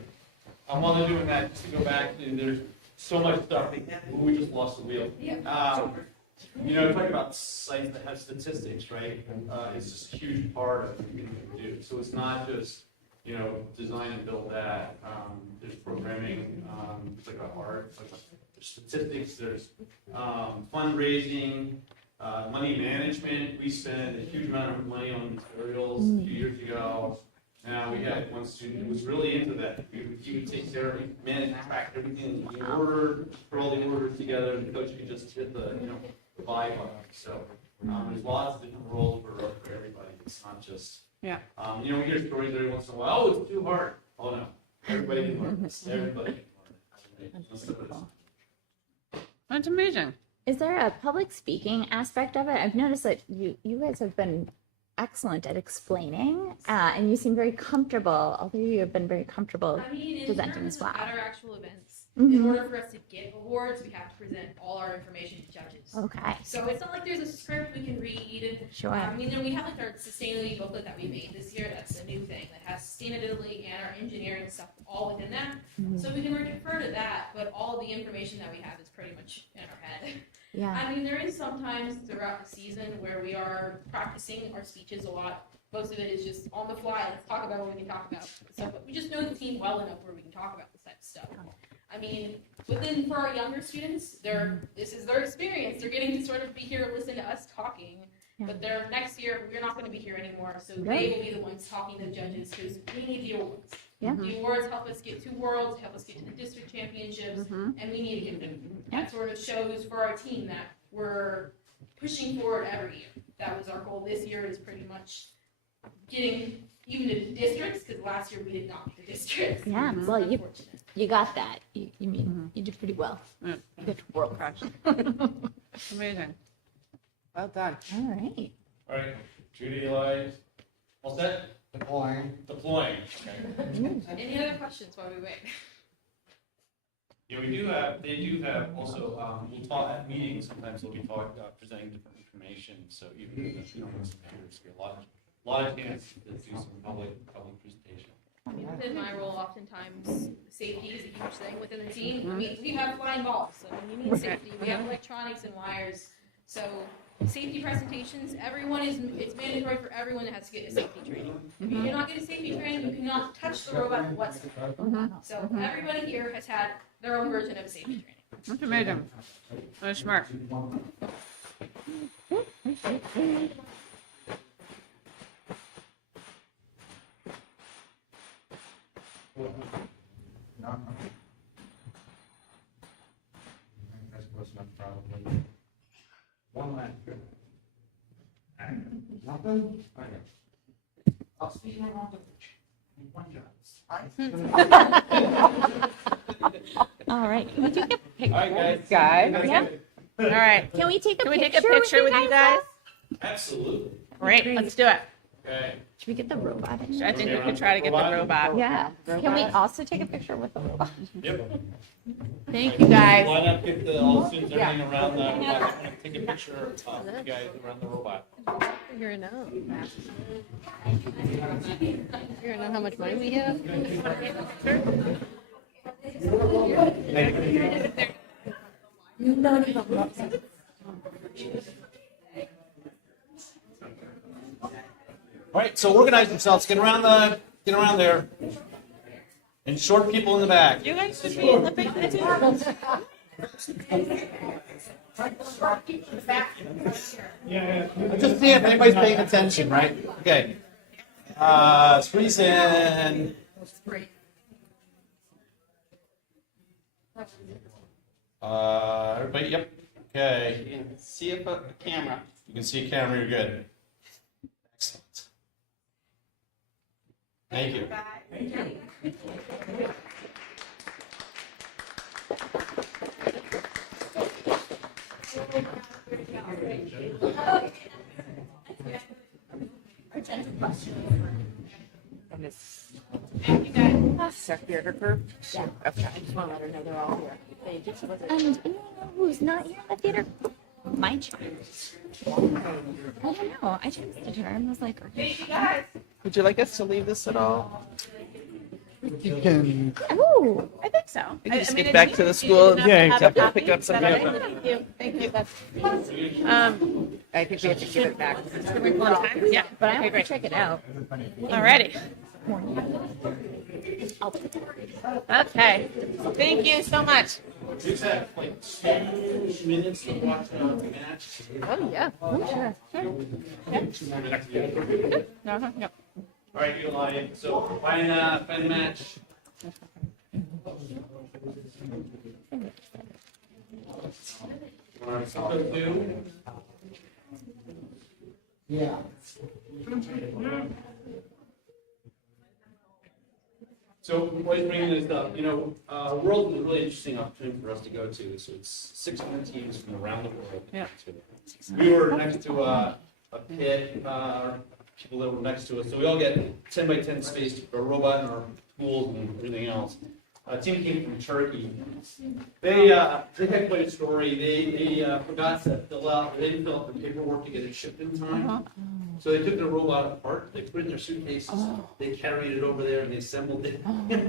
While they're doing that, just to go back, there's so much stuff, we just lost the wheel. You know, talking about sites that have statistics, right? It's just a huge part of what we can do. So it's not just, you know, design and build that. There's programming, it's like art, like there's statistics, there's fundraising, money management. We spent a huge amount of money on materials a few years ago. Now we had one student who was really into that. He would take care of, manage, track everything in order, put all the orders together, and the coach could just hit the, you know, the buy button. So there's lots of different roles for everybody. It's not just, you know, we hear stories every once in a while. Oh, it's too hard. Oh no, everybody can learn this. Everybody can learn it. That's amazing. Is there a public speaking aspect of it? I've noticed that you guys have been excellent at explaining, and you seem very comfortable, although you have been very comfortable I mean, in presenting terms as well. of at our actual events, Mhm. in order for us to get awards, we have to present all our information to judges. Okay. So it's not like there's a script we can read. Sure. I mean, then we have like our sustainability booklet that we made this year. That's a new thing that has sustainability and our engineering stuff all within that. So we can refer to that, but all of the information that we have is pretty much in our head. Yeah. I mean, there is sometimes throughout the season where we are practicing our speeches a lot. Most of it is just on the fly. Let's talk about what we can talk about. So, but we just know the team well enough where we can talk about this type of stuff. I mean, for our younger students, this is their experience. They're getting to sort of be here and listen to us talking. Yeah. But next year, we're not going to be here anymore. So they will be the ones talking to the judges because we need the awards. Yeah. The awards help us get to worlds, help us get to the district championships, and we need to get them. That sort of shows for our team that we're pushing forward every year. That was our goal this year, is pretty much getting even to the districts, because last year we did not get the districts. Yeah, It's well, unfortunate. You got that. You mean you did pretty well. Yeah. You got to world. Amazing. Well done. All right. All right, Judy, Eli, all set? Deploying. Deploying. Okay. Any other questions while we wait? Yeah, they do have also, we'll talk at meetings, sometimes they'll be presenting different information, so even if you don't have some peers, a lot of chance to do some public presentation. I mean, within my role, oftentimes safety is a huge thing within the team. I mean, we have flying balls, so you need safety. We have electronics and wires, so safety presentations, it's mandatory for everyone that has to get a safety training. If you do not get a safety training, you cannot touch the robot whatsoever. So everybody here has had their own version of safety training. That's amazing. That's smart. That's close enough, probably. One last. Nothing? Okay. I'll speak my mouth. One job. All right. Can we take a picture? All right, Guys. Yeah. All right. Can we take a Can we take picture? a picture with you guys? Absolutely. Great. Let's do it. Okay. Should we get the robot in? I think we could try to get the robot. Yeah. Can we also take a picture with the robot? Yep. Thank you, guys. Why not get all the students, everything around the robot, take a picture of you guys around the robot. Figuring out. Figuring out how much money we have. None of them. All right, so organize yourselves. Get around there. And short people in the back. You guys should be in the picture too. Just see if anybody's paying attention, right? Okay. Squeeze in. Everybody, yep. Okay. You can see it, but the camera. You can see a camera, you're good. Excellent. Thank you. And it's secretary group? Yeah. Okay. I just want to let her know they're all here. They just wasn't. And you know who's not here in the theater? My child. I don't know. I texted her and was like, "Are you coming?" Would you like us to leave this at all? You can, Ooh. I think so. We can just mean, get back it's to the easy school. enough Yeah, to have a exactly. copy, Pick up some but info. Thank you. Thank you. That's, I think we have to give it back. one time. Yeah. But I Okay, want to great. check it out. Alrighty. Okay. Thank you so much. We just have like 2 minutes to watch a match. Oh, yeah. Oh, sure. 2 more minutes. Yep. All right, Eli. So find a match. All right, so two. Yeah. So why are you bringing this up? World is a really interesting opportunity for us to go to. So it's 600 teams from around the world. Yeah. We were next to a pit, people that were next to us. So we all get 10 by 10 space for a robot and our tools and everything else. A team came from Turkey. They had quite a story. They forgot to fill out, they didn't fill out the paperwork to get it shipped in time. So they took their robot apart, they put it in their suitcases, they carried it over there and they assembled it. But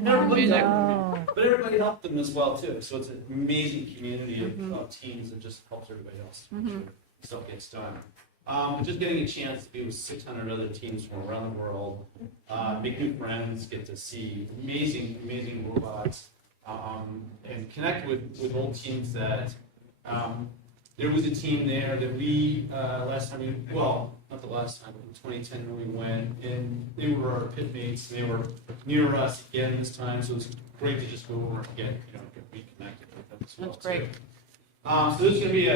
everybody helped them as well too. So it's an amazing community of teams that just helps everybody else to make sure stuff gets done. But just getting a chance to be with 600 other teams from around the world, make new friends, get to see amazing robots, and connect with old teams that, there was a team there that we, last time not the last time, but in 2010 when we went, and they were our pit mates, and they were near us again this time, so it's great to just go over and get reconnected with them as well. That's great. So this is gonna be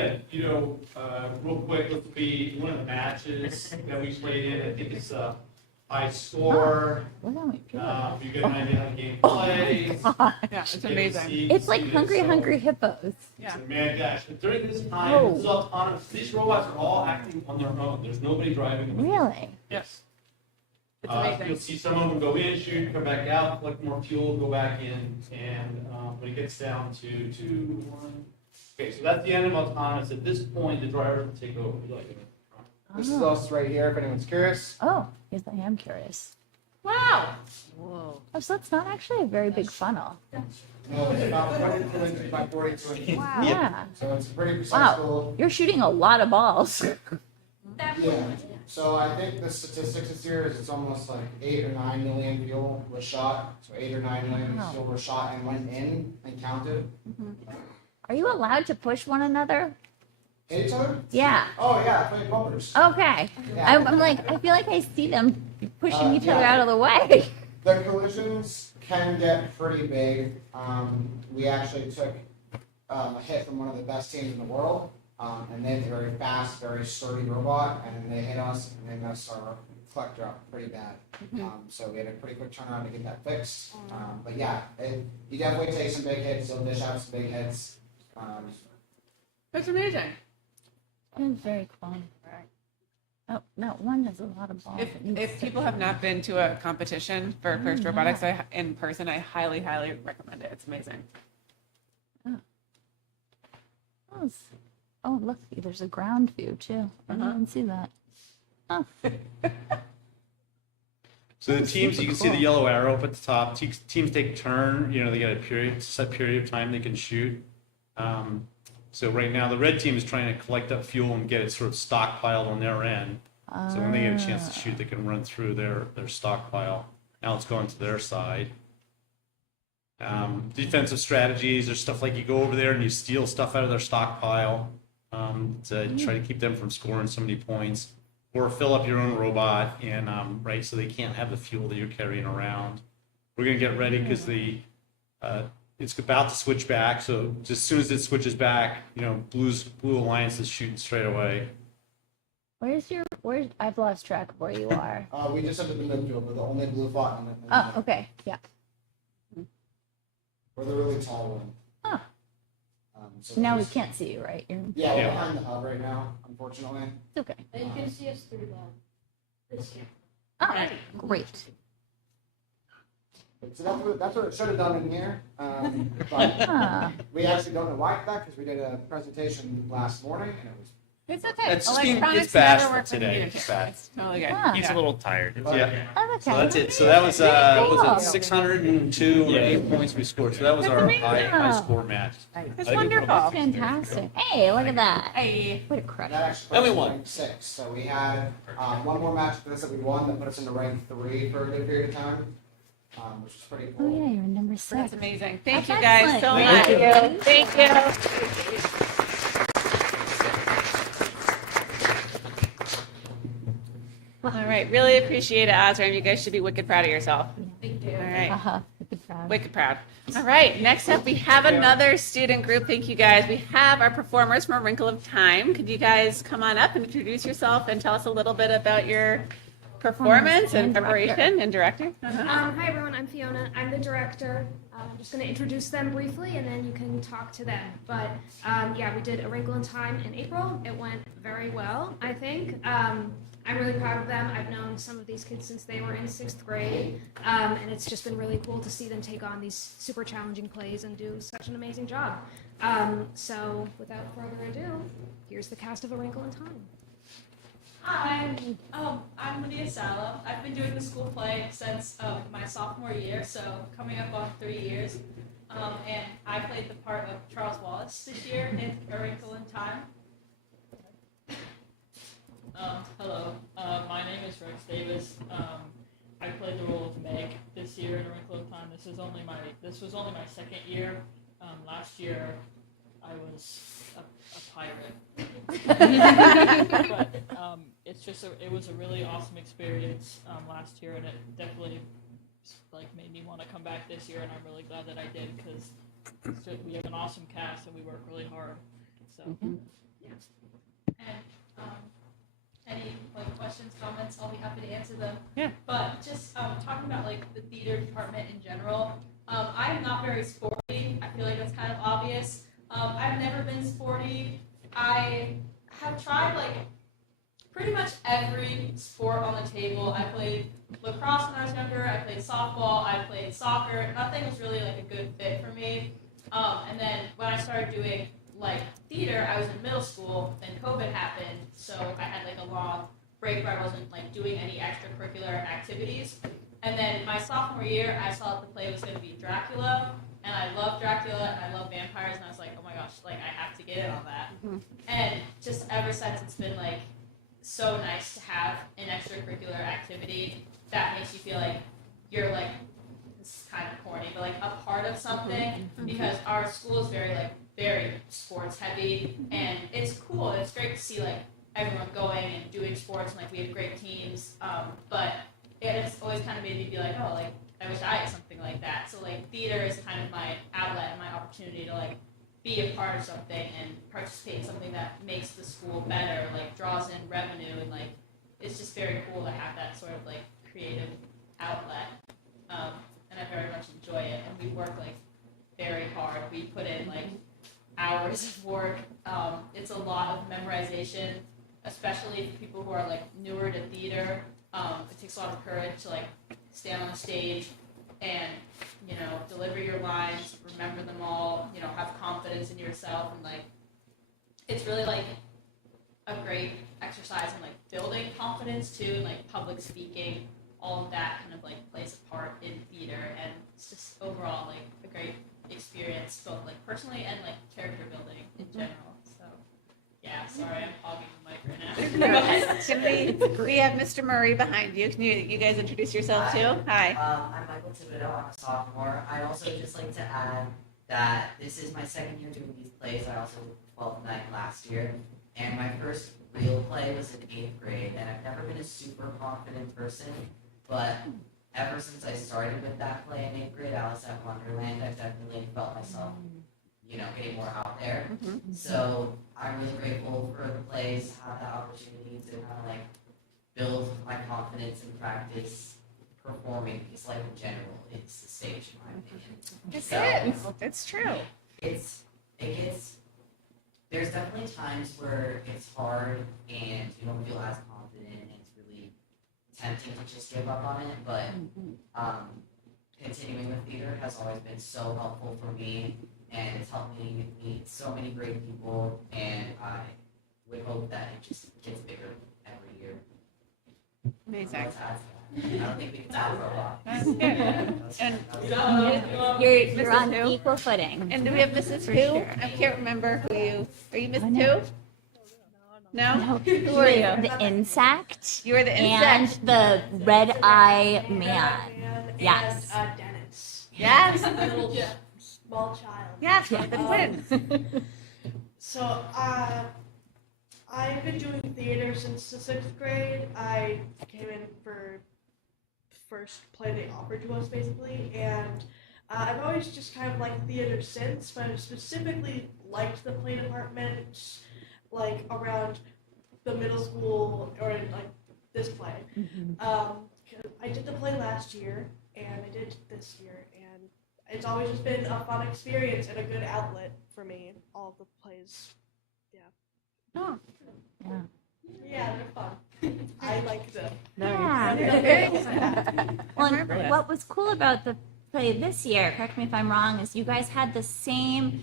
real quick, this will be one of the matches that we played in. I think it's a high score. What are we doing? You get an idea how the game plays. Yeah, it's amazing. It's like Hungry Hippos. Yeah. Man, gosh, but during this time, Oh. it's autonomous. These robots are all acting on their own. There's nobody driving them. Really? Yes. It's amazing. You'll see some of them go in, shoot, come back out, collect more fuel, go back in, and when it gets down to 2, 1. Okay, so that's the end of autonomous. At this point, the driver will take over. This is us right here, if anyone's curious. Oh, yes, I am curious. Wow. Oh, so that's not actually a very big funnel. No, it's about 42 inches by 42 inches. Wow. Yeah. So it's a pretty precise Wow. goal. You're shooting a lot of balls. Yeah. So I think the statistics this year is it's almost like 8 or 9 million fuel was shot. So 8 or 9 million Wow. fuel were shot and went in and counted. Are you allowed to push one another? Hit each other? Yeah. Oh yeah, play bumpers. Okay. Yeah. I'm like, I feel like I see them pushing each other yeah. out of the way. The collisions can get pretty big. We actually took a hit from one of the best teams in the world, and they're very fast, very sturdy robot, and they hit us, and they messed our collector up pretty bad. So we had a pretty quick turnaround to get that fixed. But yeah, you definitely take some big hits. You'll dish out some big hits. That's amazing. It's very cool. Oh, that one has a lot of balls. If people have not been to a competition for FIRST Robotics in person, I highly, highly recommend it. It's amazing. Oh, look, there's a ground view too. I didn't see that. Oh. So the teams, you can see the yellow arrow up at the top. Teams take a turn. They got a set period of time they can shoot. So right now, the red team is trying to collect up fuel and get it sort of stockpiled on their end. So when they get a chance to shoot, they can run through their stockpile. Now it's going to their side. Defensive strategies are stuff like you go over there and you steal stuff out of their stockpile to try to keep them from scoring so many points. Or fill up your own robot and right, so they can't have the fuel that you're carrying around. We're gonna get ready because it's about to switch back. So just as soon as it switches back, Blue Alliance is shooting straight away. Where's I've lost track of where you are. We just entered the midfield. We're the only blue bot in it. Oh, okay, yeah. We're the really tall one. Oh. So Now we there's- can't see you, right? Yeah, we're behind the hub right now, unfortunately. It's okay. And you can see us through this here. Oh, great. So that's what it should have done in here. But we actually don't know why that because we did a presentation last morning and it was. It's okay. It's Electronics bashful never work for today. communication. It's bad. It's totally good. He's a little tired. But- Yeah. Oh, okay. So that's it. So that was was it 602 or 8 points we scored. So that was That's our amazing. high score match. That's I wonderful. That's fantastic. Hey, look at that. Hey. What a crush. That actually And we put us won. in rank 6. So we had one more match for this that we won that put us into rank 3 for a good period of time, which is pretty Oh cool. yeah, you're number 6. That's amazing. Thank That's you guys so excellent. much. Thank you. All right, really appreciate it, Osram. You guys should be wicked proud of yourself. Thank you. All right, Good proud. wicked proud. All right, next up we have another student group. Thank you guys. We have our performers from A Wrinkle of Time. Could you guys come on up and introduce yourself and tell us a little bit about your performance and And director. preparation and director? Hi everyone, I'm Fiona. I'm the director. I'm just going to introduce them briefly and then you can talk to them. But yeah, we did A Wrinkle in Time in April. It went very well, I think. I'm really proud of them. I've known some of these kids since they were in 6th grade, and it's just been really cool to see them take on these super challenging plays and do such an amazing job. So without further ado, here's the cast of A Wrinkle in Time. Hi, I'm Lydia Salo. I've been doing the school play since my sophomore year, so coming up on 3 years. And I played the part of Charles Wallace this year in A Wrinkle in Time. Hello, my name is Rex Davis. I played the role of Meg this year in A Wrinkle in Time. This was only my 2nd year. Last year, I was a pirate. But it was a really awesome experience last year, and it definitely made me want to come back this year. And I'm really glad that I did because we have an awesome cast and we work really hard. So yeah. And any questions, comments, I'll be happy to answer them. Yeah. But just talking about the theater department in general, I'm not very sporty. I feel like that's kind of obvious. I've never been sporty. I have tried pretty much every sport on the table. I played lacrosse when I was younger. I played softball. I played soccer. Nothing was really a good fit for me. And then when I started doing theater, I was in middle school, then COVID happened, so I had a long break where I wasn't doing any extracurricular activities. And then my sophomore year, I saw that the play was going to be Dracula, and I love Dracula, and I love vampires, and I was like, oh my gosh, like, I have to get in on that. And just ever since, it's been, like, so nice to have an extracurricular activity that makes you feel like you're, like, this is kind of corny, but, like, a part of something, because our school is very sports heavy, and it's cool, it's great to see, like, everyone going and doing sports, and, like, we have great teams, but it's always kind of made me be like, oh, like, I wish I had something like that. So, like, theater is kind of my outlet and my opportunity to, like, be a part of something and participate in something that makes the school better, like, draws in revenue, and, like, it's just very cool to have that sort of, like, creative outlet. And I very much enjoy it. And we work, like, very hard. We put in, like, hours of work. It's a lot of memorization, especially for people who are, like, newer to theater. It takes a lot of courage to, like, stand on a stage and, you know, deliver your lines, remember them all, you know, have confidence in yourself, and, like, it's really, like, a great exercise in, like, building confidence, too, and, like, public speaking. All of that kind of, like, plays a part in theater, and it's just overall, like, a great experience, both, like, personally and, like, character building in general. So, yeah, sorry, I'm hogging the mic right now. Can we have Mr. Murray behind you? Can you guys introduce yourself too? Hi. I'm Michael Thibodeau. I'm a sophomore. I'd also just like to add that this is my second year doing these plays. I also did 12th night last year, and my first real play was in 8th grade, and I've never been a super confident person, but ever since I started with that play in 8th grade, Alice at Wonderland, I've definitely felt myself, you know, getting more out there. So I'm really grateful for the plays, to have the opportunity to kind of, like, build my confidence and practice performing, because life in general is the stage, in my opinion. It's true. There's definitely times where it's hard and you don't feel as confident, and it's really tempting to just give up on it, but continuing with theater has always been so helpful for me, and it's helped me meet so many great people, and I would hope that it just gets bigger every year. Amazing. I don't think we can talk for a while. That's good. And You're Mrs. on Who? equal footing. And do we have Mrs. For Who? sure. I can't remember who you. Are you Mrs. no. Who? No. Who are you? The insect. You are the And insect. the red eye man. Yes. And Dennis. Yes. A little small child. Yes. One of the twins. So, I've been doing theater since the 6th grade. I came in for first play they offered to us, basically, and I've always just kind of liked theater since, but I specifically liked the play department, like, around the middle school, or in, like, this play. I did the play last year, and I did this year, and it's always just been a fun experience and a good outlet for me, all of the plays. Yeah. Oh. Yeah. Yeah, they're fun. I like them. Yeah. Well, and what was cool about the play this year, correct me if I'm wrong, is you guys had the same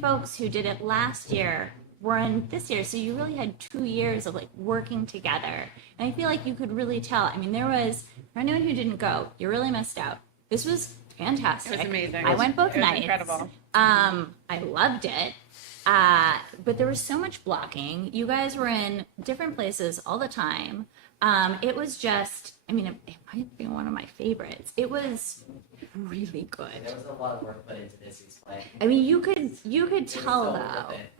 folks who did it last year were in this year. So you really had 2 years of, like, working together. And I feel like you could really tell. I mean, there was, for anyone who didn't go, you really missed out. This was fantastic. It was amazing. I went both It was nights. incredible. I loved it. But there was so much blocking. You guys were in different places all the time. It was just, I mean, it might be one of my favorites. It was really good. There was a lot of work put into this play. I mean, you could tell so though. worth it.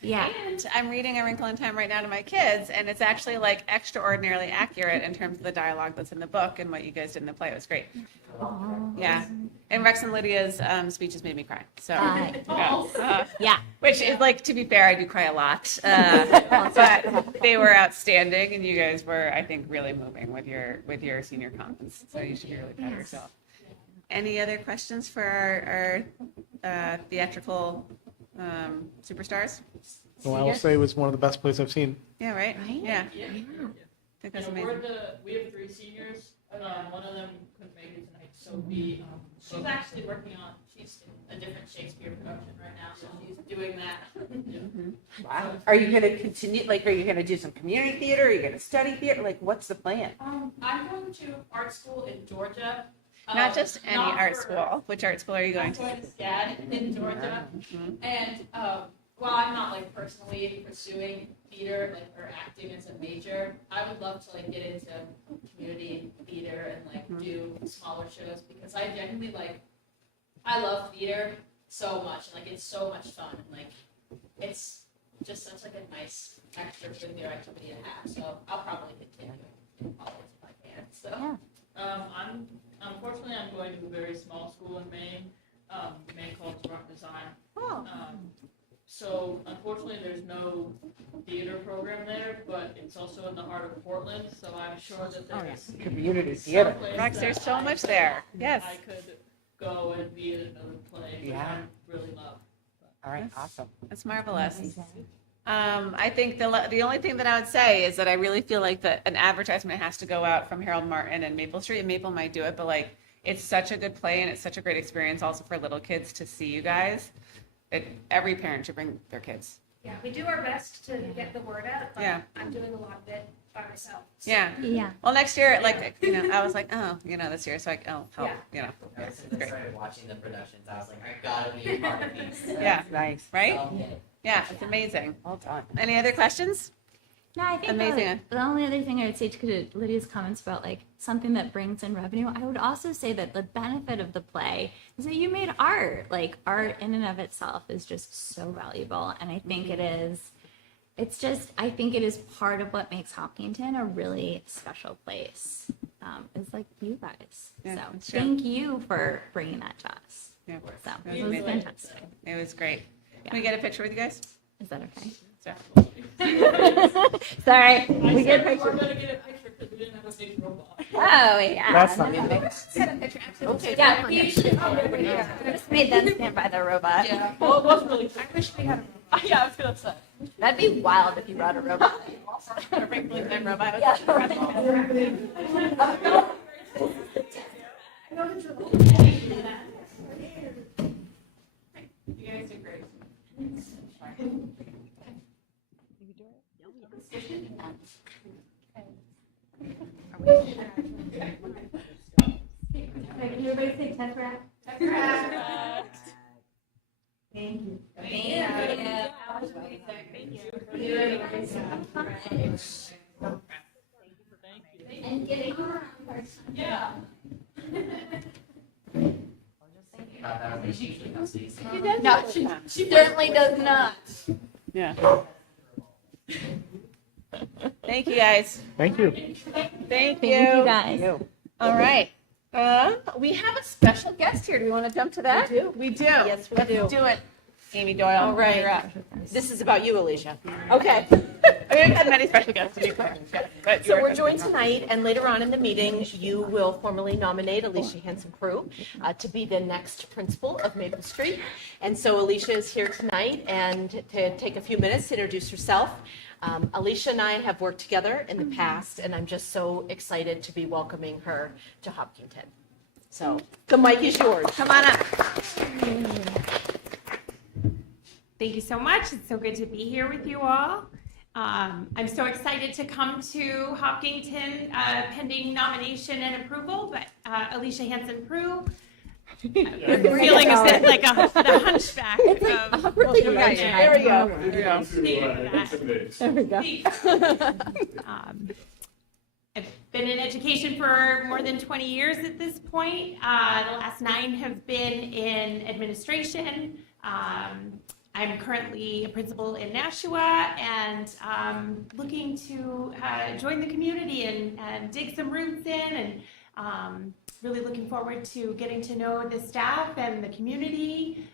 Yeah. And I'm reading A Wrinkle in Time right now to my kids, and it's actually, like, extraordinarily accurate in terms of the dialogue that's in the book and what you guys did in the play. It was great. Yeah. And Rex and Lydia's speeches made me cry. So, Yeah. Which is, like, to be fair, I do cry a lot. But they were outstanding, and you guys were, I think, really moving with your senior conference. So you should be really proud of yourself. Any other questions for our theatrical superstars? Well, I will say it was one of the best plays I've seen. Yeah, right? Yeah. Yeah. I think that's Yeah, amazing. we have 3 seniors, and one of them couldn't make it tonight Sophie. She's actually working on, she's in a different Shakespeare production right now, so she's doing that. Wow. Are you gonna continue, like, are you gonna do some community theater? Are you gonna study theater? Like, what's the plan? I'm going to art school in Georgia. Not just any not art for- school. Which art school are you going I'm to? going to SCAD in Georgia. Mhm. And while I'm not like personally pursuing theater like or acting as a major, I would love to like get into community theater and like do smaller shows because I genuinely like I love theater so much. Like it's so much fun and like it's just such like a nice extracurricular activity to have. So I'll probably continue in college if I can. So Unfortunately, I'm going to a very small school in Maine, Maine College of Art and Design. So unfortunately, there's no theater program there, but it's also in the heart of Portland, so I'm sure that there's Community theater. someplace Rex, that there's so I much could- there. Yes. I could go and be in another play, which Yeah. I really love. All right, awesome. That's marvelous. I think the only thing that I would say is that I really feel like that an advertisement has to go out from Harold Martin and Maple Street. And Maple might do it, but like it's such a good play and it's such a great experience also for little kids to see you guys. Every parent should bring their kids. Yeah, we do our best to get the word out, but Yeah. I'm doing a lot of it by myself. So. Yeah. Yeah. Well, next year, like I was like, oh, this year, so I help. Yeah. Yeah, Ever it's since I great. started watching the productions, I was like, I gotta be a part of these. Yeah. Nice. Right? So, Yeah, it's amazing. Well done. Any other questions? No, I think Amazing. the only other thing I would say to Lydia's comments about like something that brings in revenue, I would also say that the benefit of the play is that you made art. Like art in and of itself is just so valuable, and I think it is. I think it is part of what makes Hopkinton a really special place. It's like you guys. Yeah, So that's true. thank you for bringing that to us. Yeah. So It it was amazing. fantastic. It was great. Can we get a picture with you guys? Is that okay? Sure. Sorry, we get a We're picture. gonna get a picture because we didn't have a big robot. Oh yeah. That's not Get a picture. Absolutely. Yeah, you should come over here. Just made them stand by the robot. Yeah, well, it was really. I wish we had a Yeah, I was gonna say. That'd be wild if you brought a robot. A wrinkly thin robot. Yeah. You guys did great. Can everybody say Tetra? Thank you. Thank you. That was amazing. Thank you. And getting on. Yeah. thought that was usually how cities. No, she certainly does not. Yeah. Thank you, guys. Thank you. Thank Thank you, guys. All right. We have a special guest here. Do we want to jump to that? We do. We do. Yes, we Let's do. do it. Amy Doyle. All right. you're up. This is about you, Alicia. Okay. I mean, we've had many special guests to be fair. Yeah, but So you're- we're joined tonight, and later on in the meeting, you will formally nominate Alicia Hansen-Crew to be the next principal of Maple Street. And so Alicia is here tonight, and to take a few minutes to introduce herself. Alicia and I have worked together in the past, and I'm just so excited to be welcoming her to Hopkinton. So the mic is yours. Come on up. Thank you so much. It's so good to be here with you all. I'm so excited to come to Hopkinton pending nomination and approval, but Alicia Hansen-Crew, we're feeling a bit like the hunchback. Really nice. There we go. There we go. I've been in education for more than 20 years at this point. The last 9 have been in administration. I'm currently a principal in Nashua and looking to join the community and dig some roots in, and really looking forward to getting to know the staff and the community.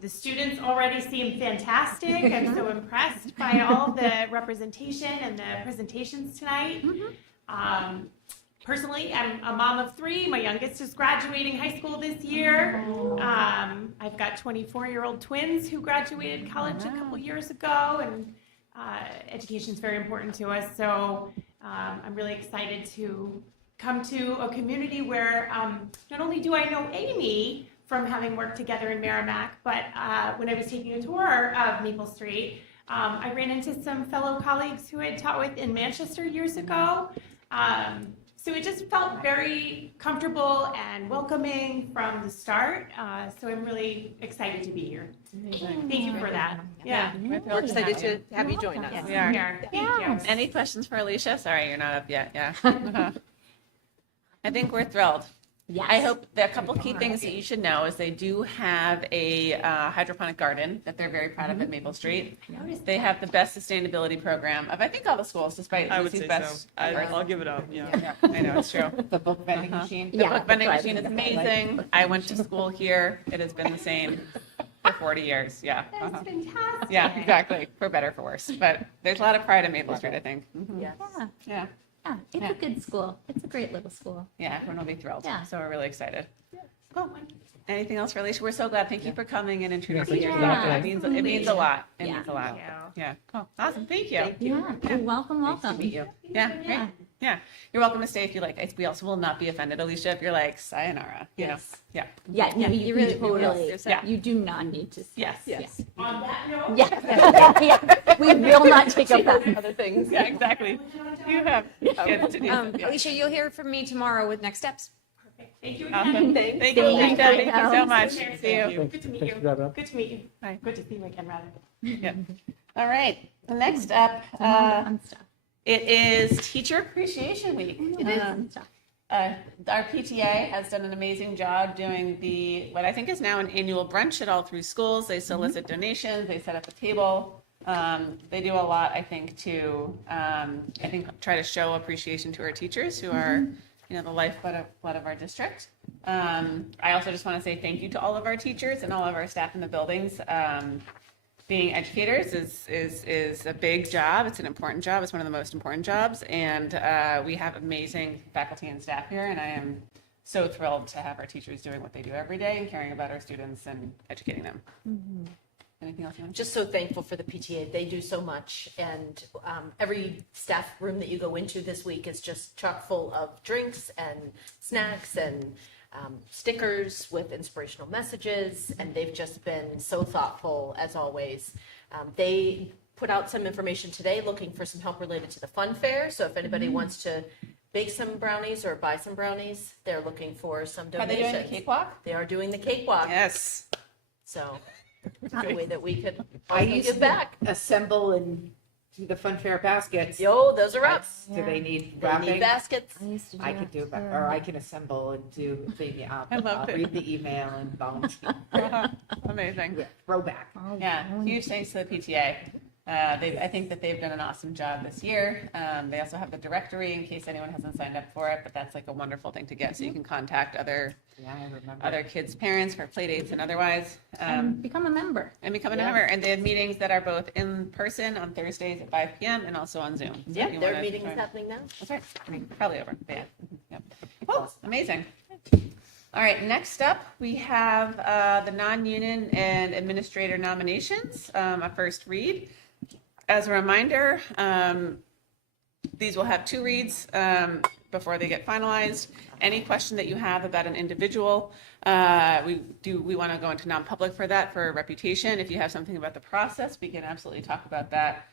The students already seem fantastic. I'm so impressed by all the representation and the presentations tonight. Personally, I'm a mom of 3. My youngest is graduating high school this year. I've got 24-year-old twins who graduated college a couple years ago, and education is very important to us. So I'm really excited to come to a community where not only do I know Amy from having worked together in Merrimack, but when I was taking a tour of Maple Street, I ran into some fellow colleagues who I had taught with in Manchester years ago. So it just felt very comfortable and welcoming from the start. So I'm really excited to be here. Thank you for that. Yeah. We're excited to have you join us. Yes, We are. we are. Thank you. Any questions for Alicia? Sorry, you're not up yet. Yeah. I think we're thrilled. Yes. I hope there are a couple key things that you should know is they do have a hydroponic garden that they're very proud of at Maple Street. They have the best sustainability program of I think all the schools, despite I would Lucy's say best. so. I'll give it up. Yeah. Yeah, I know it's true. The book vending machine. The book vending machine is amazing. I went to school here. It has been the same for 40 years. Yeah. That's fantastic. Yeah, exactly. For better, for worse. But there's a lot of pride in Maple Street, I think. Yes. Yeah. Yeah. Yeah, it's a good school. It's a great little school. Yeah, everyone will be thrilled. Yeah. So we're really excited. Cool. Anything else for Alicia? We're so glad. Thank you for coming and introducing Yeah, yourself. yeah, It means a lot. It Yeah. means a lot. Thank you. Yeah. Cool. Awesome. Thank you. Yeah. Well, welcome, Nice welcome. to meet you. Yeah. Great. Yeah. You're welcome to stay if you like. We also will not be offended, Alicia, if you're like, sayonara. You know? Yeah. Yeah, no, you really, totally, Yeah. you do not need to. Yes. Yes. On that note. Yeah. Yeah. We will not take up that. Other things. Yeah, exactly. You have kids to do. Yeah. Alicia, you'll hear from me tomorrow with next steps. Thank you again. Awesome. Thank you, Alicia. Thank you so much. See you. Good to meet Thanks you. for wrapping up. Good to meet you. Bye. Good to see you again, rather. Yeah. All right. Next up, Fun stuff. it is Teacher Appreciation Week. Fun stuff. Our PTA has done an amazing job doing what I think is now an annual brunch at all three schools. They solicit donations, they set up a table. They do a lot, I think, to try to show appreciation to our teachers who are, the lifeblood of our district. I also just want to say thank you to all of our teachers and all of our staff in the buildings. Being educators is a big job. It's an important job. It's one of the most important jobs. And we have amazing faculty and staff here. And I am so thrilled to have our teachers doing what they do every day and caring about our students and educating them. Anything else you want to Just so thankful for the PTA. They do so much. And every staff room that you go into this week is just chock full of drinks and snacks and stickers with inspirational messages, and they've just been so thoughtful as always. They put out some information today looking for some help related to the fun fair, so if anybody wants to bake some brownies or buy some brownies, they're looking for some Are donations. they doing the cakewalk? They are doing the cakewalk. Yes. So it's a way that we could I also used give to back. assemble and do the fun fair baskets. Yo, those are up. Do they need They wrapping? need baskets. I could do, or I can assemble and do the, I love it. read the email and volunteer. Amazing. Yeah, throwback. Yeah, huge thanks to the PTA. I think that they've done an awesome job this year. They also have the directory in case anyone hasn't signed up for it, but that's like a wonderful thing to get. So you can contact other kids' parents for play dates and otherwise. And become a member. And they have meetings that are both in person on Thursdays at 5 p.m. and also on Zoom. So Yeah, if you their wanna meeting is join- happening now. That's right. Probably over. But yeah. Yep. Oh, amazing. All right, next up, we have the non-union and administrator nominations, a first read. As a reminder, these will have two reads before they get finalized. Any question that you have about an individual, we want to go into non-public for that for reputation. If you have something about the process, we can absolutely talk about that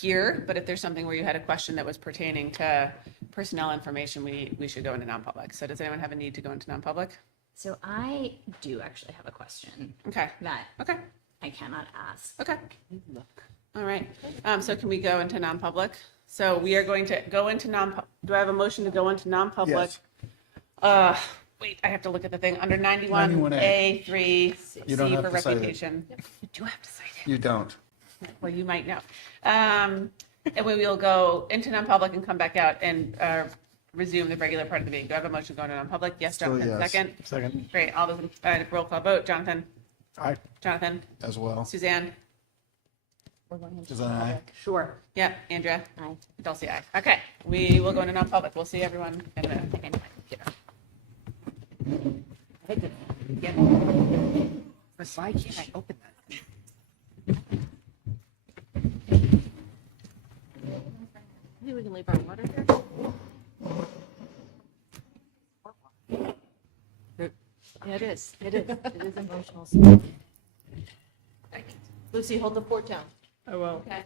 here. But if there's something where you had a question that was pertaining to personnel information, we should go into non-public. So does anyone have a need to go into non-public? So I do actually have a question. Okay. That Okay. I cannot ask. Okay. All right. So can we go into non-public? So we are going to go into do I have a motion to go into non-public? Yes. Wait, I have to look at the thing. Under 91A. 91A3 You don't C have for to cite it. reputation. You do have to cite it. You don't. Well, you might know. And we will go into non-public and come back out and resume the regular part of the meeting. Do I have a motion going to non-public? Yes, Still Jonathan, yes. second? Second. Great. All those, roll call vote. Jonathan? Aye. Jonathan? As well. Suzanne? Is that an aye? Sure. Yeah, Andrea? Aye. Dulcie, aye. Okay, we will go into non-public. We'll see everyone in a minute. I had to get, why can't I open that? Maybe we can leave our water here. Yeah, it is. It is. It is emotional. Lucy, hold the fort down. I will. Okay.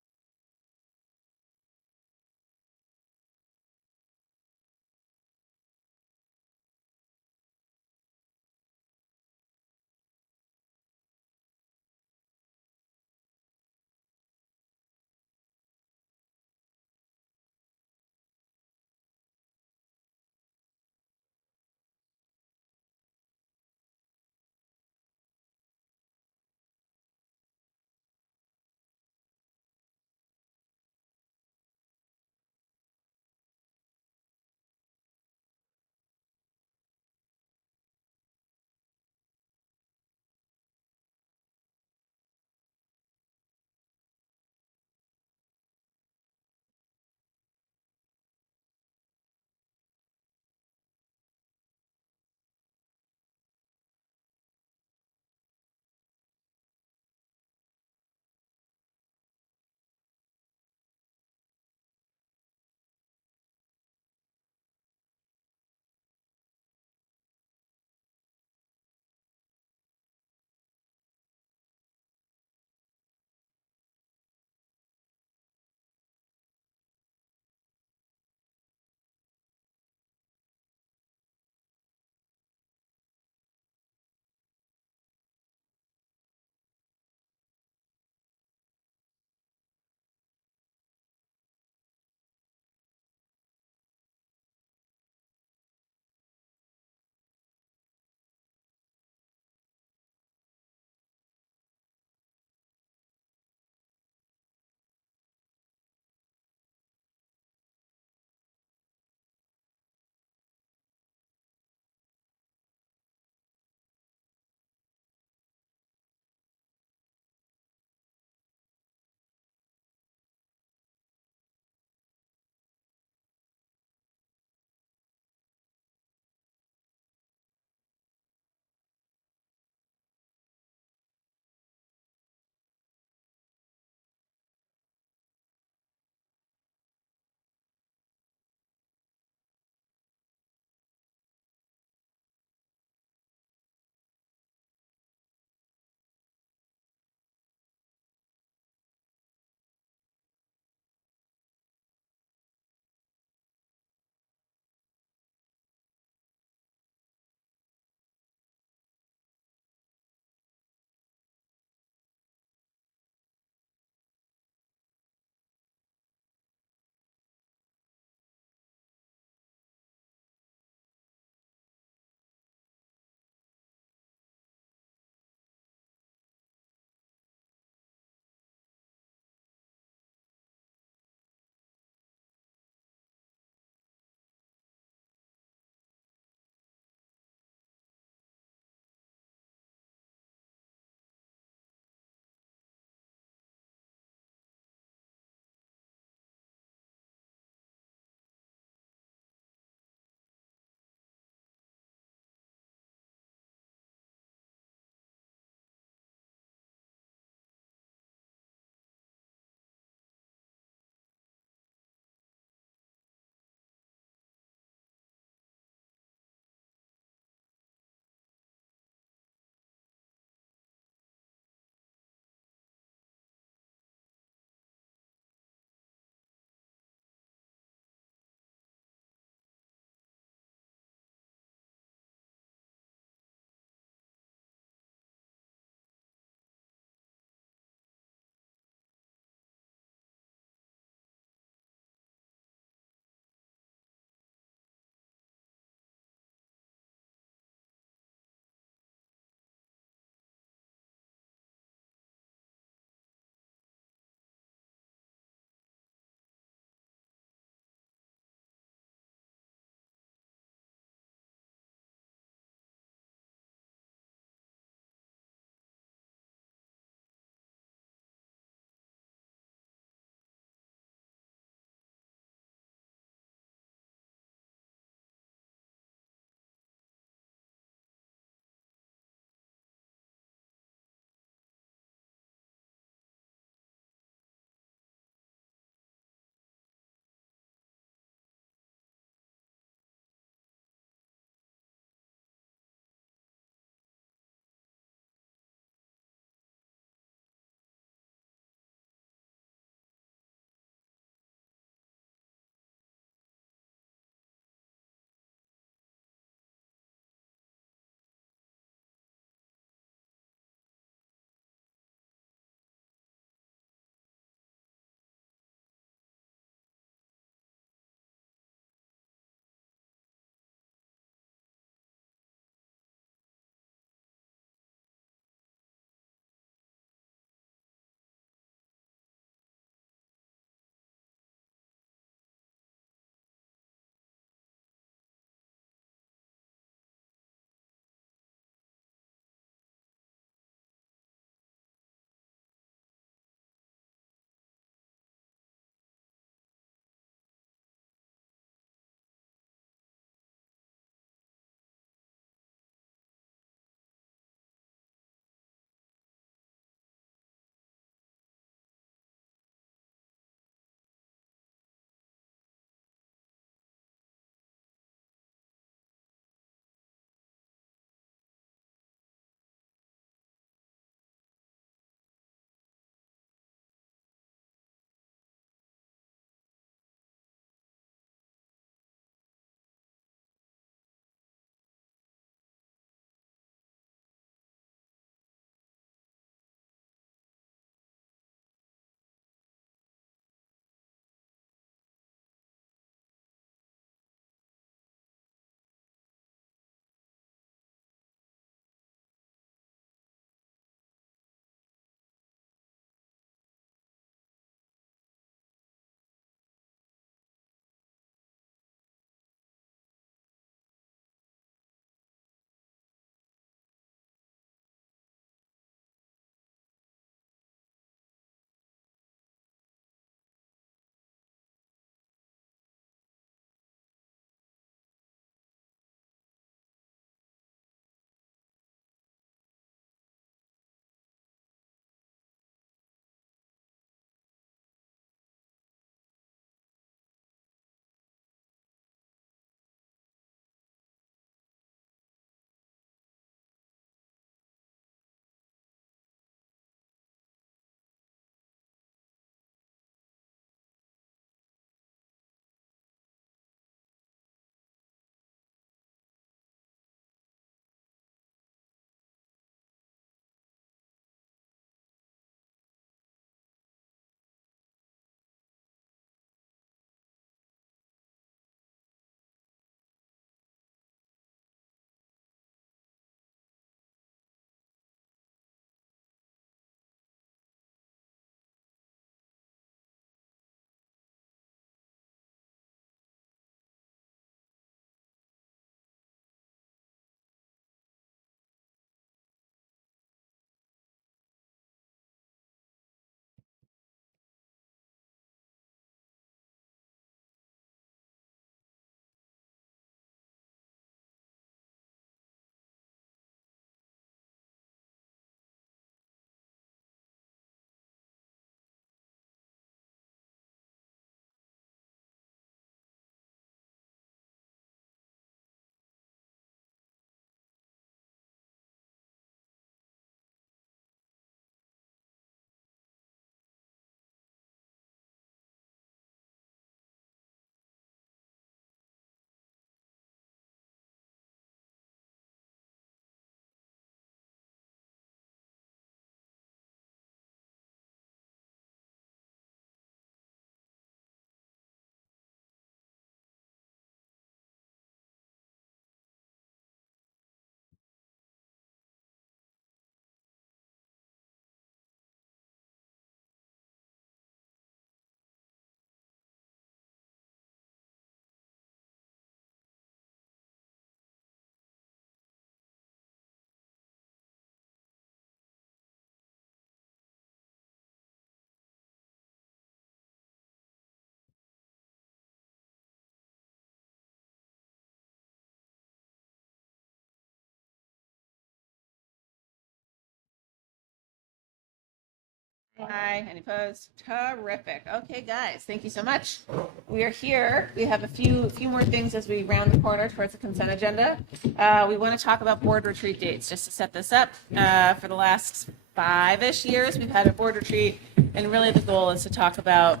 Aye. Any opposed? Terrific. Okay, guys, thank you so much. We are here. We have a few more things as we round the corner towards the consent agenda. We want to talk about board retreat dates, just to set this up. For the last 5-ish years, we've had a board retreat, and really the goal is to talk about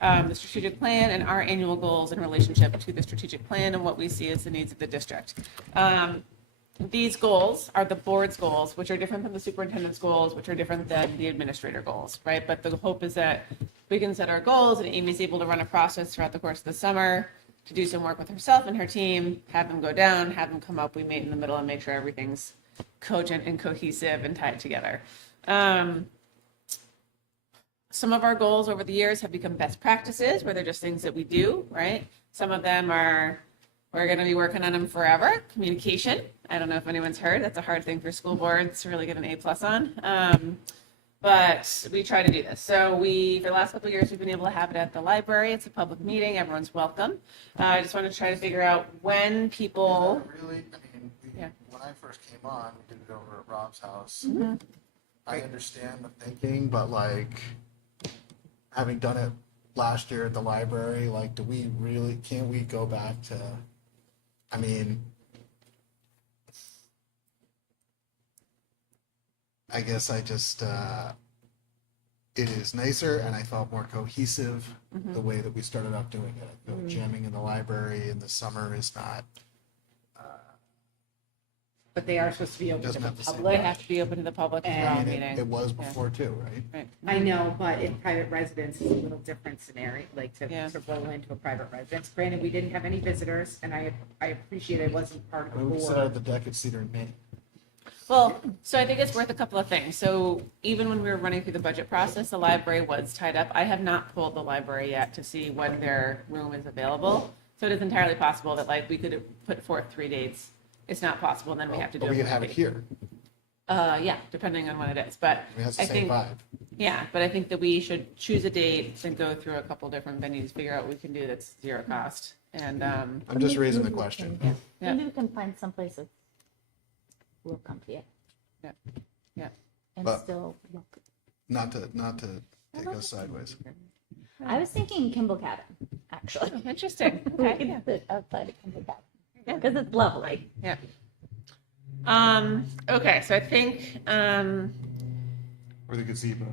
the strategic plan and our annual goals in relationship to the strategic plan and what we see as the needs of the district. These goals are the board's goals, which are different than the superintendent's goals, which are different than the administrator goals, right? But the hope is that we can set our goals, and Amy's able to run a process throughout the course of the summer to do some work with herself and her team, have them go down, have them come up, we meet in the middle and make sure everything's cogent and cohesive and tied together. Some of our goals over the years have become best practices, where they're just things that we do, right? Some of them are, we're going to be working on them forever. Communication. I don't know if anyone's heard. That's a hard thing for school boards to really get an A+ on. But we try to do this. So for the last couple of years, we've been able to have it at the library. It's a public meeting. Everyone's welcome. I just want to try to figure out when people. Really, I mean, when I first came on, we did it over at Rob's house. Mm-hmm. I understand the thinking, but like, having done it last year at the library, like, can't we go back to, I mean, I guess I just, it is nicer and I felt more cohesive the way that we started out doing it. I feel jamming in the library in the summer is not. But they are supposed to be open to Doesn't the have the same public. They have to be open to the public as well, And meeting. it was before too, right? I know, but in private residence is a little different scenario, like to roll into a private residence. Granted, we didn't have any visitors, and I appreciate I wasn't part of the We board. sat at the deck at Cedar and Maine. Well, so I think it's worth a couple of things. So even when we were running through the budget process, the library was tied up. I have not pulled the library yet to see when their room is available. So it is entirely possible that like we could put forth 3 dates. It's not possible, and then we have to do But we it. could have it here. Yeah, depending on when it is. But I mean, that's the I same think, vibe. yeah, but I think that we should choose a date and go through a couple different venues, figure out what we can do that's zero cost. And I'm just raising the question. Yeah. Maybe we can find someplace that's real comfy. Yeah. Yeah. And But- still. Not to take us sideways. I was thinking Kimball Cabin, actually. Oh, interesting. We Okay. could Yeah. sit outside of Kimball Cabin because it's lovely. Yeah. Okay, so I think Or the gazebo.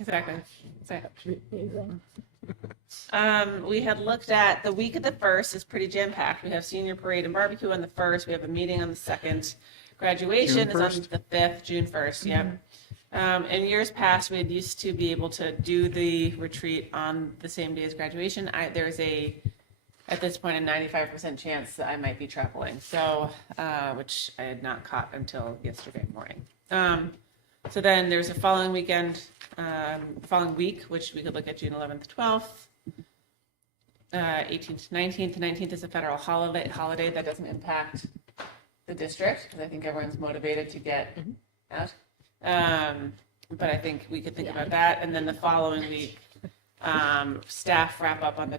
exactly. We had looked at the week of the 1st is pretty jam-packed. We have senior parade and barbecue on the 1st. We have a meeting on the 2nd. Graduation is on 1st? the 5th, June 1st, yeah. In years past, we had used to be able to do the retreat on the same day as graduation. There's at this point, a 95% chance that I might be traveling. So, which I had not caught until yesterday morning. So then there's a following weekend, following week, which we could look at June 11th, 12th, 18th, 19th. The 19th is a federal holiday that doesn't impact the district because I think everyone's motivated to get out. But I think we could think about that. And then the following week, staff wrap up on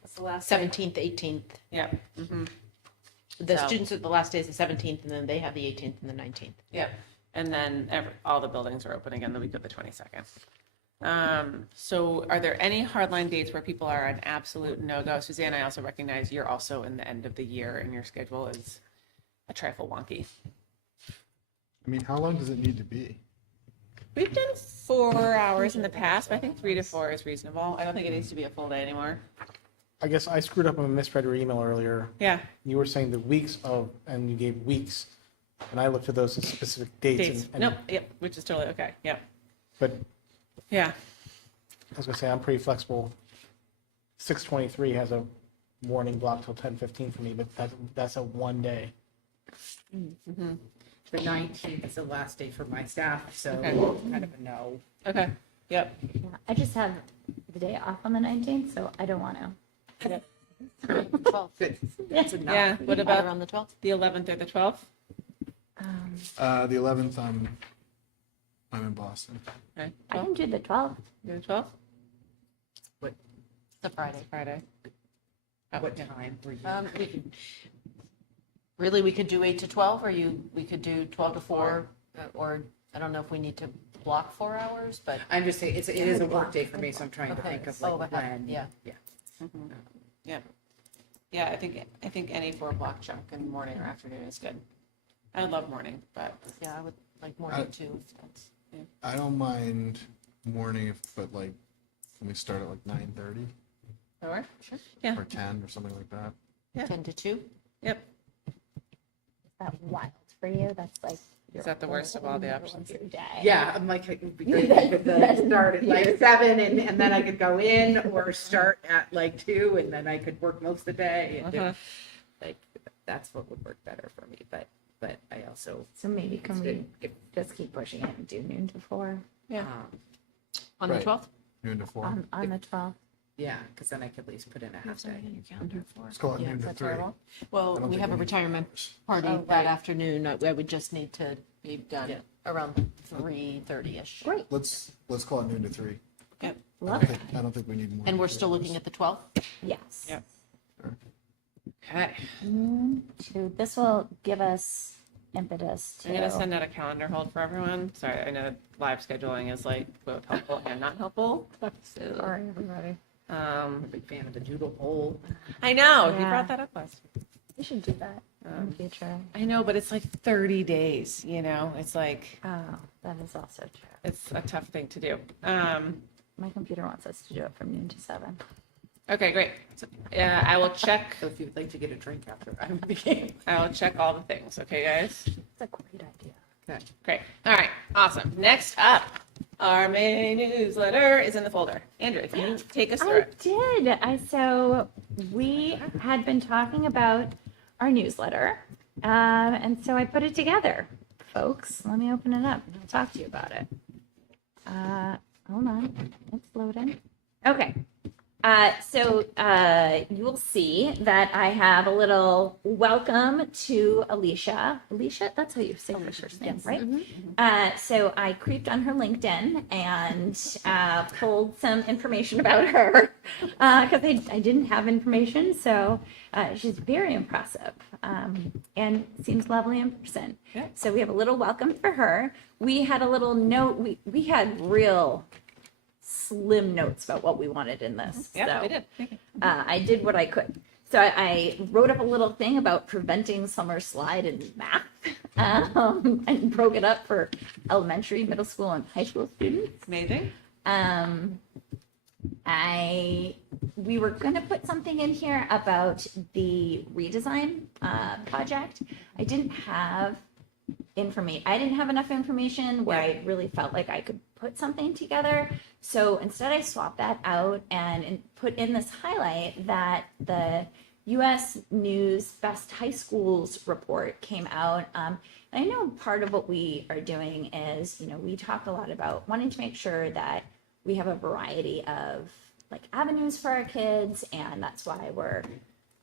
what's the last day? 17th, 18th. Yeah. Mm-hmm. The So- students, the last day is the 17th, and then they have the 18th and the 19th. Yep. And then all the buildings are open again the week of the 22nd. So are there any hardline dates where people are an absolute no-go? Suzanne, I also recognize you're also in the end of the year and your schedule is a trifle wonky. I mean, how long does it need to be? We've done 4 hours in the past, but I think 3 to 4 is reasonable. I don't think it needs to be a full day anymore. I guess I screwed up and misread your email earlier. Yeah. You were saying the weeks of, and you gave weeks, and I looked at those as specific dates. Dates. And, Nope. Yep. Which is totally okay. Yep. But Yeah. I was gonna say, I'm pretty flexible. 6:23 has a morning block till 10:15 for me, but that's a one day. Mm-hmm. The 19th is the last day for my staff, so Okay. kind of a no. Okay. Yep. Yeah, I just have the day off on the 19th, so I don't want to. Yep. 12th. That's enough. Yeah. What about on the 12th? The 11th or the 12th? The 11th, I'm in Boston. Okay. I can do the 12th. Do the 12th? The Friday. Friday. What time were you? We could, really, we could do 8 to 12, or we could do 12 to 4, or I don't know if we need to block 4 hours, but. I'm just saying, it is a work day for me, so I'm trying to Okay. think of Oh, like okay. when. Yeah. Mhm. Yeah. Yeah, I think any 4 o'clock chunk in morning or afternoon is good. I love morning, but Yeah, I would like morning too. if that's- I don't mind morning, but like, can we start at like 9:30 sure, sure. Yeah. or 10 or something like that? Yeah. 10 to 2? Yep. Is that wild for you? That's like. Is that the worst of all the options? Your day. Yeah, I'm like, it would be great if the start at like 7 and then I could go in, or start at like 2 and then I could work most of the day. And Uh-huh. like, that's what would work better for me, but I also. So maybe can it's we good. just keep pushing it and do noon to 4? Yeah. On the Right. 12th? Noon to 4. On the 12th. Yeah, because then I could at least put in a half day. Let's call it Yeah, noon is to that 3. terrible? I Well, don't we think have a we need retirement party Oh, that right. afternoon. I would just need to be done Yeah. around 3:30ish. Great. Let's call it noon to 3. Yep. Love it. I don't think we need more. And we're still looking at the 12th? Yes. Yep. Okay. This will give us impetus to. I'm gonna send out a calendar hold for everyone. Sorry, I know live scheduling is like both helpful and not helpful. So, Sorry, everybody. I'm a big fan of the doodle poll. I know, you Yeah. brought that up last week. We should do that in the future. I know, but it's like 30 days, you know? It's like, Oh, that is also true. it's a tough thing to do. My computer wants us to do it from noon to 7. Okay, great. So, I will check, So if you'd like to get a drink after I'm the game. I'll check all the things, okay, guys? It's a great idea. Okay. Great. All right, awesome. Next up, our May newsletter is in the folder. Andrew, if you take us through I it. did. So we had been talking about our newsletter, and so I put it together. Folks, let me open it up and I'll talk to you about it. Hold on, it's loading. Okay. So you will see that I have a little welcome to Alicia. Alicia, that's how you say her first name, right? So I creeped on her LinkedIn and pulled some information about her because I didn't have information. So she's very impressive and seems lovely in person. Yeah. So we have a little welcome for her. We had a little note. We had real slim notes about what we wanted in this. Yeah, so, I did. I did what I could. So I wrote up a little thing about preventing summer slide in math and broke it up for elementary, middle school, and high school students. Amazing. We were going to put something in here about the redesign project. I didn't have enough information where I really felt like I could put something together. So instead I swapped that out and put in this highlight that the U.S. News Best High Schools report came out. And I know part of what we are doing is, we talk a lot about wanting to make sure that we have a variety of like avenues for our kids, and that's why we're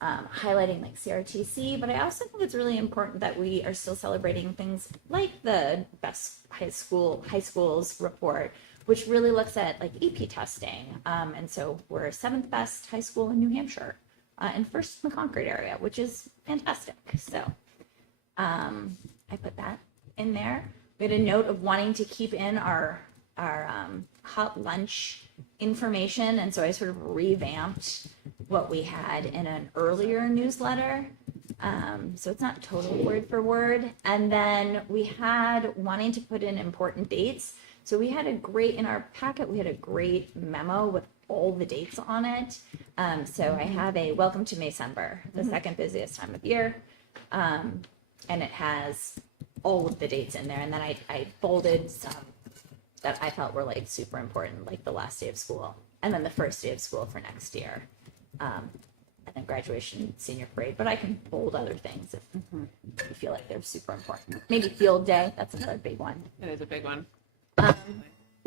highlighting like CRTC, but I also think it's really important that we are still celebrating things like the Best High Schools report, which really looks at like EP testing. And so we're 7th best high school in New Hampshire and first in the Concord area, which is fantastic. So I put that in there. We had a note of wanting to keep in our hot lunch information, and so I sort of revamped what we had in an earlier newsletter. So it's not total word for word. And then we had wanting to put in important dates. So we had in our packet, we had a great memo with all the dates on it. So I have a welcome to Maycember, the second busiest time of year. And it has all of the dates in there. And then I bolded some that I felt were like super important, like the last day of school and then the first day of school for next year. And then graduation, senior parade, but I can bold other things if you feel like they're super important. Maybe field day, that's another big one. It is a big one.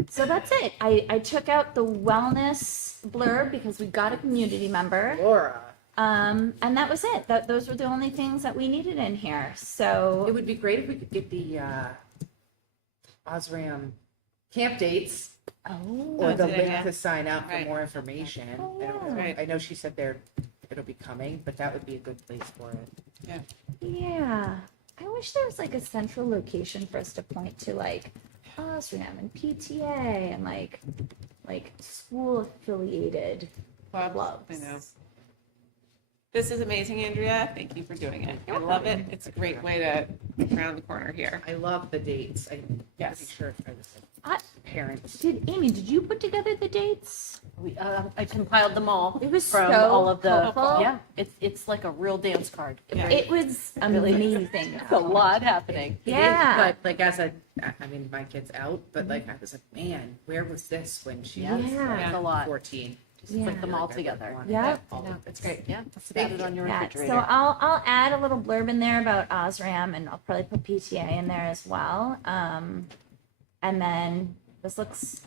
So that's it. I took out the wellness blurb because we got a community member. Laura. And that was it. Those were the only things that we needed in here. So It would be great if we could get the Osram camp dates or that's the a good link idea. to sign up for Right. more information. I know she said it'll be coming, but that would be a good place for it. Yeah. I wish there was like a central location for us to point to, like OSRAM and PTA and like school affiliated clubs. I know. This is amazing, Andrea. Thank you for doing it. I love it. It's a great way to round the corner here. I love the dates. Yes. Pretty sure I was parents. Amy, did you put together the dates? I compiled them all. It was from so all of the helpful. yeah. It's like a real dance card. It was amazing. It's a lot happening. Yeah. But like I mean, my kid's out, but like I was like, man, where was this when she was Yeah. It's a lot. 14? Just put them all together. Yeah. It's great. Yeah, let's add it on your Yeah, refrigerator. so I'll add a little blurb in there about OSRAM, and I'll probably put PTA in there as well. And then this looks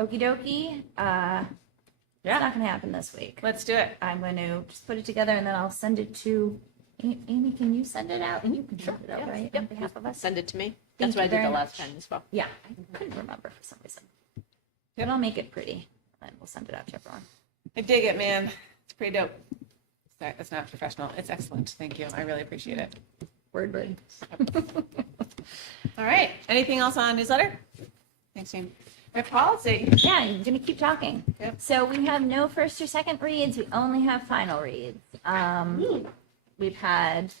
okie dokie. It's not going to happen this week. Let's do it. I'm going to just put it together, and then I'll send it to Amy. Can you send it out? And you can send it out, right? On behalf of us. Send it to me. Thank That's what I you did very the last much. time as well. Yeah, I couldn't remember for some reason. But I'll make it pretty, and we'll send it out to everyone. I dig it, man. It's pretty dope. It's not professional. It's excellent. Thank you. I really appreciate it. Word. All right. Anything else on newsletter? Thanks, Jane. My policy. Yeah, I'm gonna keep talking. Yep. So we have no first or second reads. We only have final reads. We've had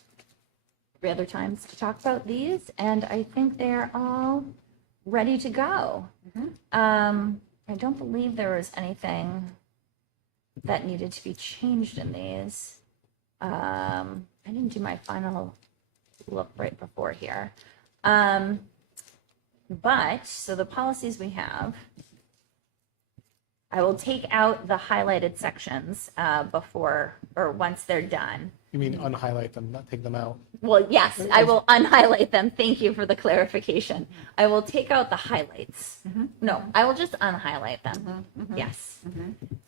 3 other times to talk about these, and I think they're all ready to go. I don't believe there was anything that needed to be changed in these. I didn't do my final look right before here. But, so the policies we have, I will take out the highlighted sections before, or once they're done. You mean unhighlight them, not take them out? Well, yes, I will unhighlight them. Thank you for the clarification. I will take out the highlights. No, I will just unhighlight them. Yes.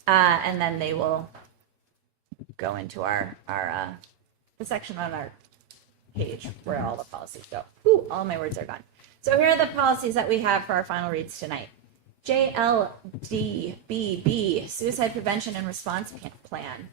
And then they will go into our the section on our page where all the policies go. Ooh, all my words are gone. So here are the policies that we have for our final reads tonight. JLDBB, Suicide Prevention and Response Plan.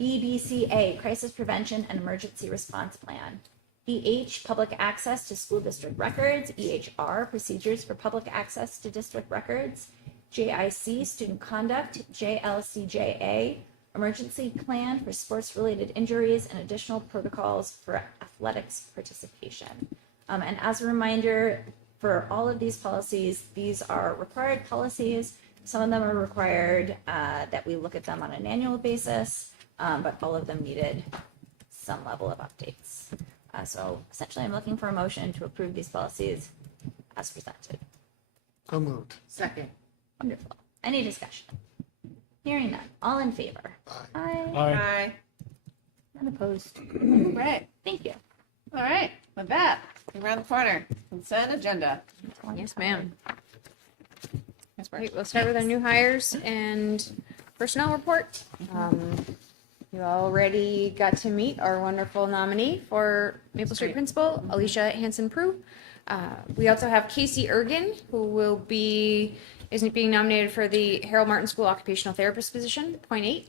EBCA, Crisis Prevention and Emergency Response Plan. EH, Public Access to School District Records. EHR, Procedures for Public Access to District Records. JIC, Student Conduct. JLCJA, Emergency Plan for Sports-Related Injuries and Additional Protocols for Athletics Participation. And as a reminder, for all of these policies, these are required policies. Some of them are required that we look at them on an annual basis, but all of them needed some level of updates. So essentially, I'm looking for a motion to approve these policies as presented. So moved. Second. Wonderful. Any discussion? Hearing none. All in favor? Aye. Aye. None opposed. Right. Thank you. All right. With that, around the corner, consent agenda. Yes, ma'am. Yes, Okay, we'll start with our new hires and personnel report. You already got to meet our wonderful nominee for Maple Street Principal, Alicia Hanson-Prue. We also have Casey Ergin, who isn't being nominated for the Harold Martin School Occupational Therapist position, .8.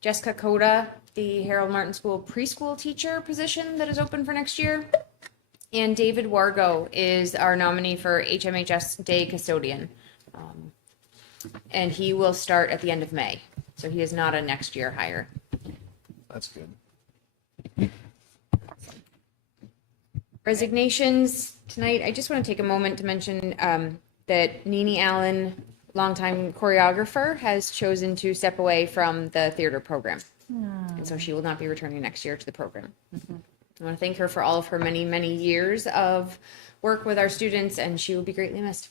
Jessica Coda, the Harold Martin School preschool teacher position that is open for next year. And David Wargo is our nominee for HMHS Day Custodian. And he will start at the end of May. So he is not a next year hire. That's good. Resignations tonight. I just want to take a moment to mention that Nene Allen, longtime choreographer, has chosen to step away from the theater program. And so she will not be returning next year to the program. I want to thank her for all of her many, many years of work with our students, and she will be greatly missed.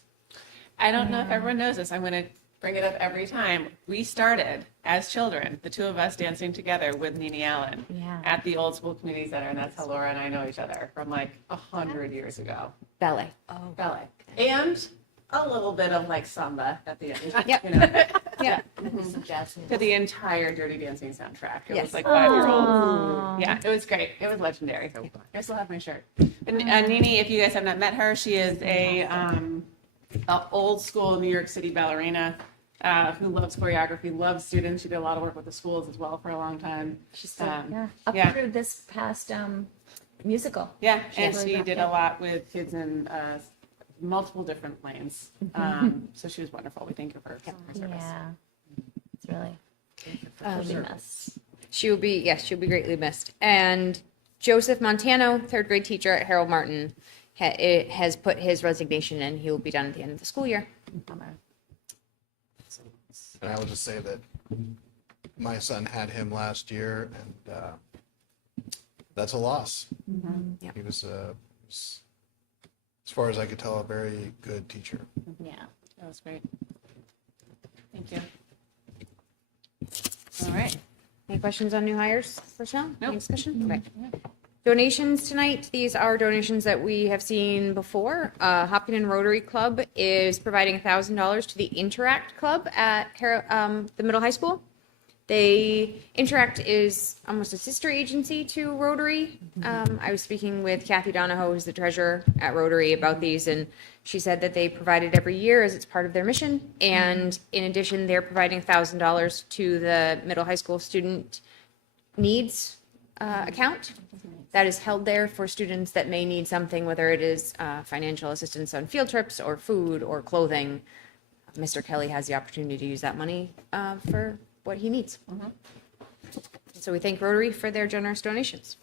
I don't know if everyone knows this. I'm going to bring it up every time. We started as children, the two of us dancing together with Nene Allen at the old school community center, and that's how Laura and I know each other from like 100 years ago. Ballet. Oh, ballet. And a little bit of like samba at the end. Yep. You know? Yeah. To the entire Dirty Dancing soundtrack. It was like Aw. 5-year-olds. Yeah, it was great. It was legendary. I still have my shirt. And Nene, if you guys have not met her, she is a old school New York City ballerina who loves choreography, loves students. She did a lot of work with the schools as well for a long time. She's still, up through this past musical. Yeah, and really she got- did a lot with kids in multiple different lanes. So she was wonderful. We thank you for her service. Yeah, it's really missed. She'll be greatly missed. And Joseph Montano, third grade teacher at Harold Martin, has put his resignation in. He will be done at the end of the school year. And I will just say that my son had him last year, and that's a loss. Yeah. He was, as far as I could tell, a very good teacher. Yeah. That was great. Thank you. All right. Any questions on new hires personnel? Nope. Any discussion? Okay. Donations tonight. These are donations that we have seen before. Hopkinton Rotary Club is providing $1,000 to the Interact Club at the middle high school. Interact is almost a sister agency to Rotary. I was speaking with Kathy Donahoe, who's the treasurer at Rotary, about these, and she said that they provide it every year as it's part of their mission. And in addition, they're providing $1,000 to the middle high school student needs account that is held there for students that may need something, whether it is financial assistance on field trips or food or clothing. Mr. Kelly has the opportunity to use that money for what he needs. So we thank Rotary for their generous donations.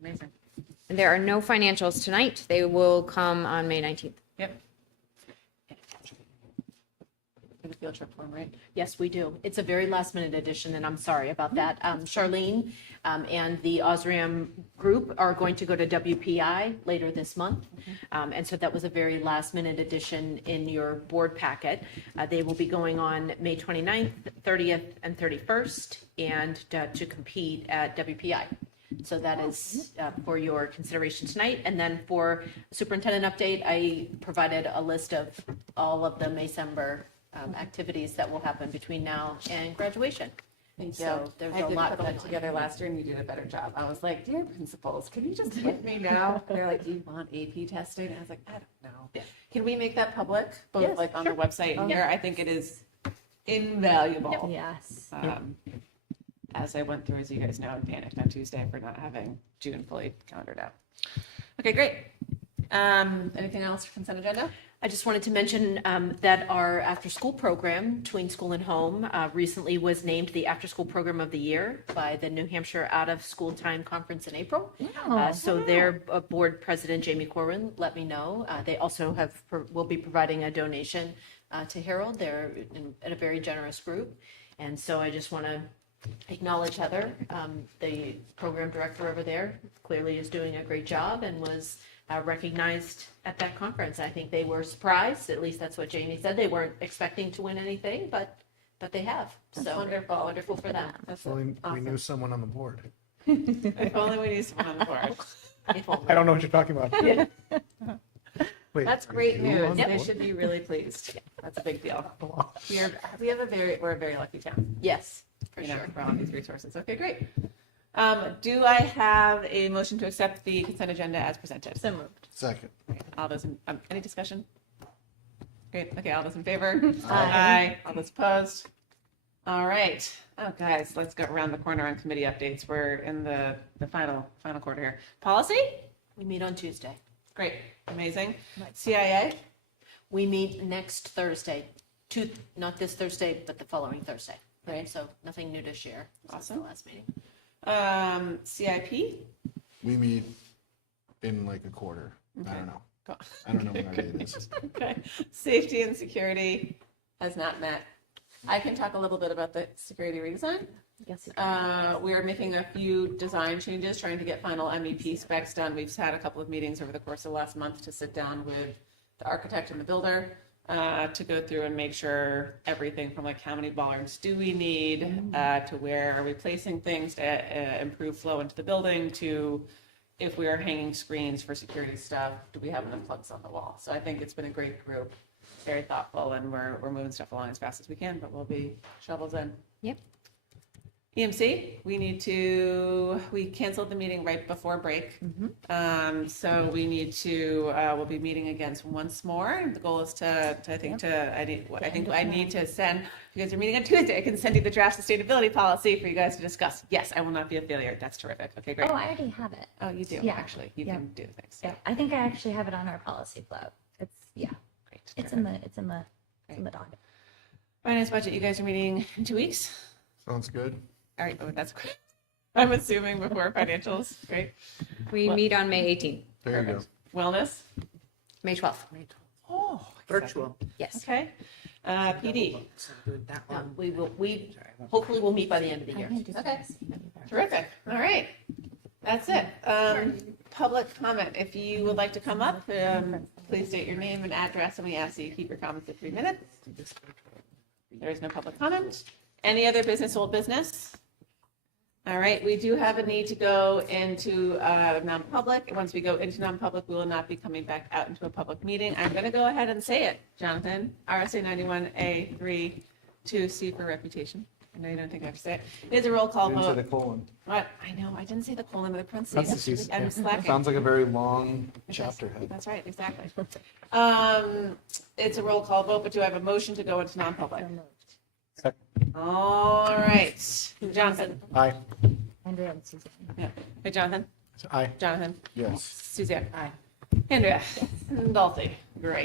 Amazing. And there are no financials tonight. They will come on May 19th. Yep. The field trip form, right? Yes, we do. It's a very last minute addition, and I'm sorry about that. Charlene and the Osram group are going to go to WPI later this month. And so that was a very last minute addition in your board packet. They will be going on May 29th, 30th, and 31st, and to compete at WPI. So that is for your consideration tonight. And then for superintendent update, I provided a list of all of the May-December activities that will happen between now and graduation. Thank you. So there's I a did lot put going that on. together last year, and you did a better job. I was like, dear principals, can you just hit me now? They're like, do you want AP testing? And I was like, I don't know. Yeah. Can we make that public, both Yes, like on sure. the website and here? I think it is invaluable. Yes. As I went through, as you guys know, and panicked on Tuesday for not having June fully calendared out. Okay, great. Anything else for consent agenda? I just wanted to mention that our after-school program, Between School and Home, recently was named the After-School Program of the Year by the New Hampshire Out-of-School Time Conference in April. So their board president, Jamie Corwin, let me know. They also will be providing a donation to Harold. They're in a very generous group. And so I just want to acknowledge Heather, the program director over there, clearly is doing a great job and was recognized at that conference. I think they were surprised, at least that's what Jamie said. They weren't expecting to win anything, but they have. That's So wonderful. wonderful for them. That's If only awesome. we knew someone on the board. If only we knew someone on the board. I don't know what you're talking about. Yeah. Wait, That's are great you news. on the They board? should be really pleased. That's a big deal. We're a very lucky town. Yes, for sure. For all these resources. Okay, great. Do I have a motion to accept the consent agenda as presented? So moved. Second. All those in, any discussion? Great. Okay, all those in favor? Aye. All those opposed? All right. Oh, guys, let's go around the corner on committee updates. We're in the final quarter here. Policy? We meet on Tuesday. Great. Amazing. CIA? We meet next Thursday, not this Thursday, but the following Thursday. Right. So nothing new to share. Since the last meeting. CIP? We meet in like a quarter. I don't know. I don't know when our date is. Okay. Safety and security has not met. I can talk a little bit about the security redesign. Yes. We are making a few design changes, trying to get final MEP specs done. We've had a couple of meetings over the course of the last month to sit down with the architect and the builder to go through and make sure everything from like how many bollards do we need to where are we placing things to improve flow into the building to if we are hanging screens for security stuff, do we have enough plugs on the wall? So I think it's been a great group, very thoughtful, and we're moving stuff along as fast as we can, but we'll be shovels in. Yep. EMC, we canceled the meeting right before break. So we need to, we'll be meeting again once more. The goal is I think I need to send, you guys are meeting on Tuesday, I can send you the draft sustainability policy for you guys to discuss. Yes, I will not be a failure. That's terrific. Okay, great. Oh, I already have it. Oh, you do, Yeah. actually. You Yeah. can do things. Yeah, I think I actually have it on our policy flow. It's, yeah. Great. It's in the docket. Finance budget, you guys are meeting in 2 weeks? Sounds good. All right, oh, that's great. I'm assuming before financials, right? We meet on May 18th. There you go. Wellness? May 12th. Oh, Virtual. Yes. okay. PD, That one. We hopefully will meet by the end of the year. Okay. terrific. All right, that's it. Public comment, if you would like to come up, please state your name and address, and we ask that you keep your comments at 3 minutes. There is no public comment. Any other business, old business? All right, we do have a need to go into non-public. Once we go into non-public, we will not be coming back out into a public meeting. I'm going to go ahead and say it, Jonathan. RSA 91A3 2C for reputation. I know you don't think I have to say it. It is a roll call Didn't say vote. the colon. What? I know, I didn't say the colon or the parentheses. Parentheses, I'm yeah. slacking. Sounds like a very long chapter head. That's right, exactly. It's a roll call vote, but do I have a motion to go into non-public? All right, Jonathan. Aye. Andrea and Susan. Yeah. Hey, Jonathan. Aye. Jonathan. Yes. Suzanne. Aye. Andrea. Dulcie. Great.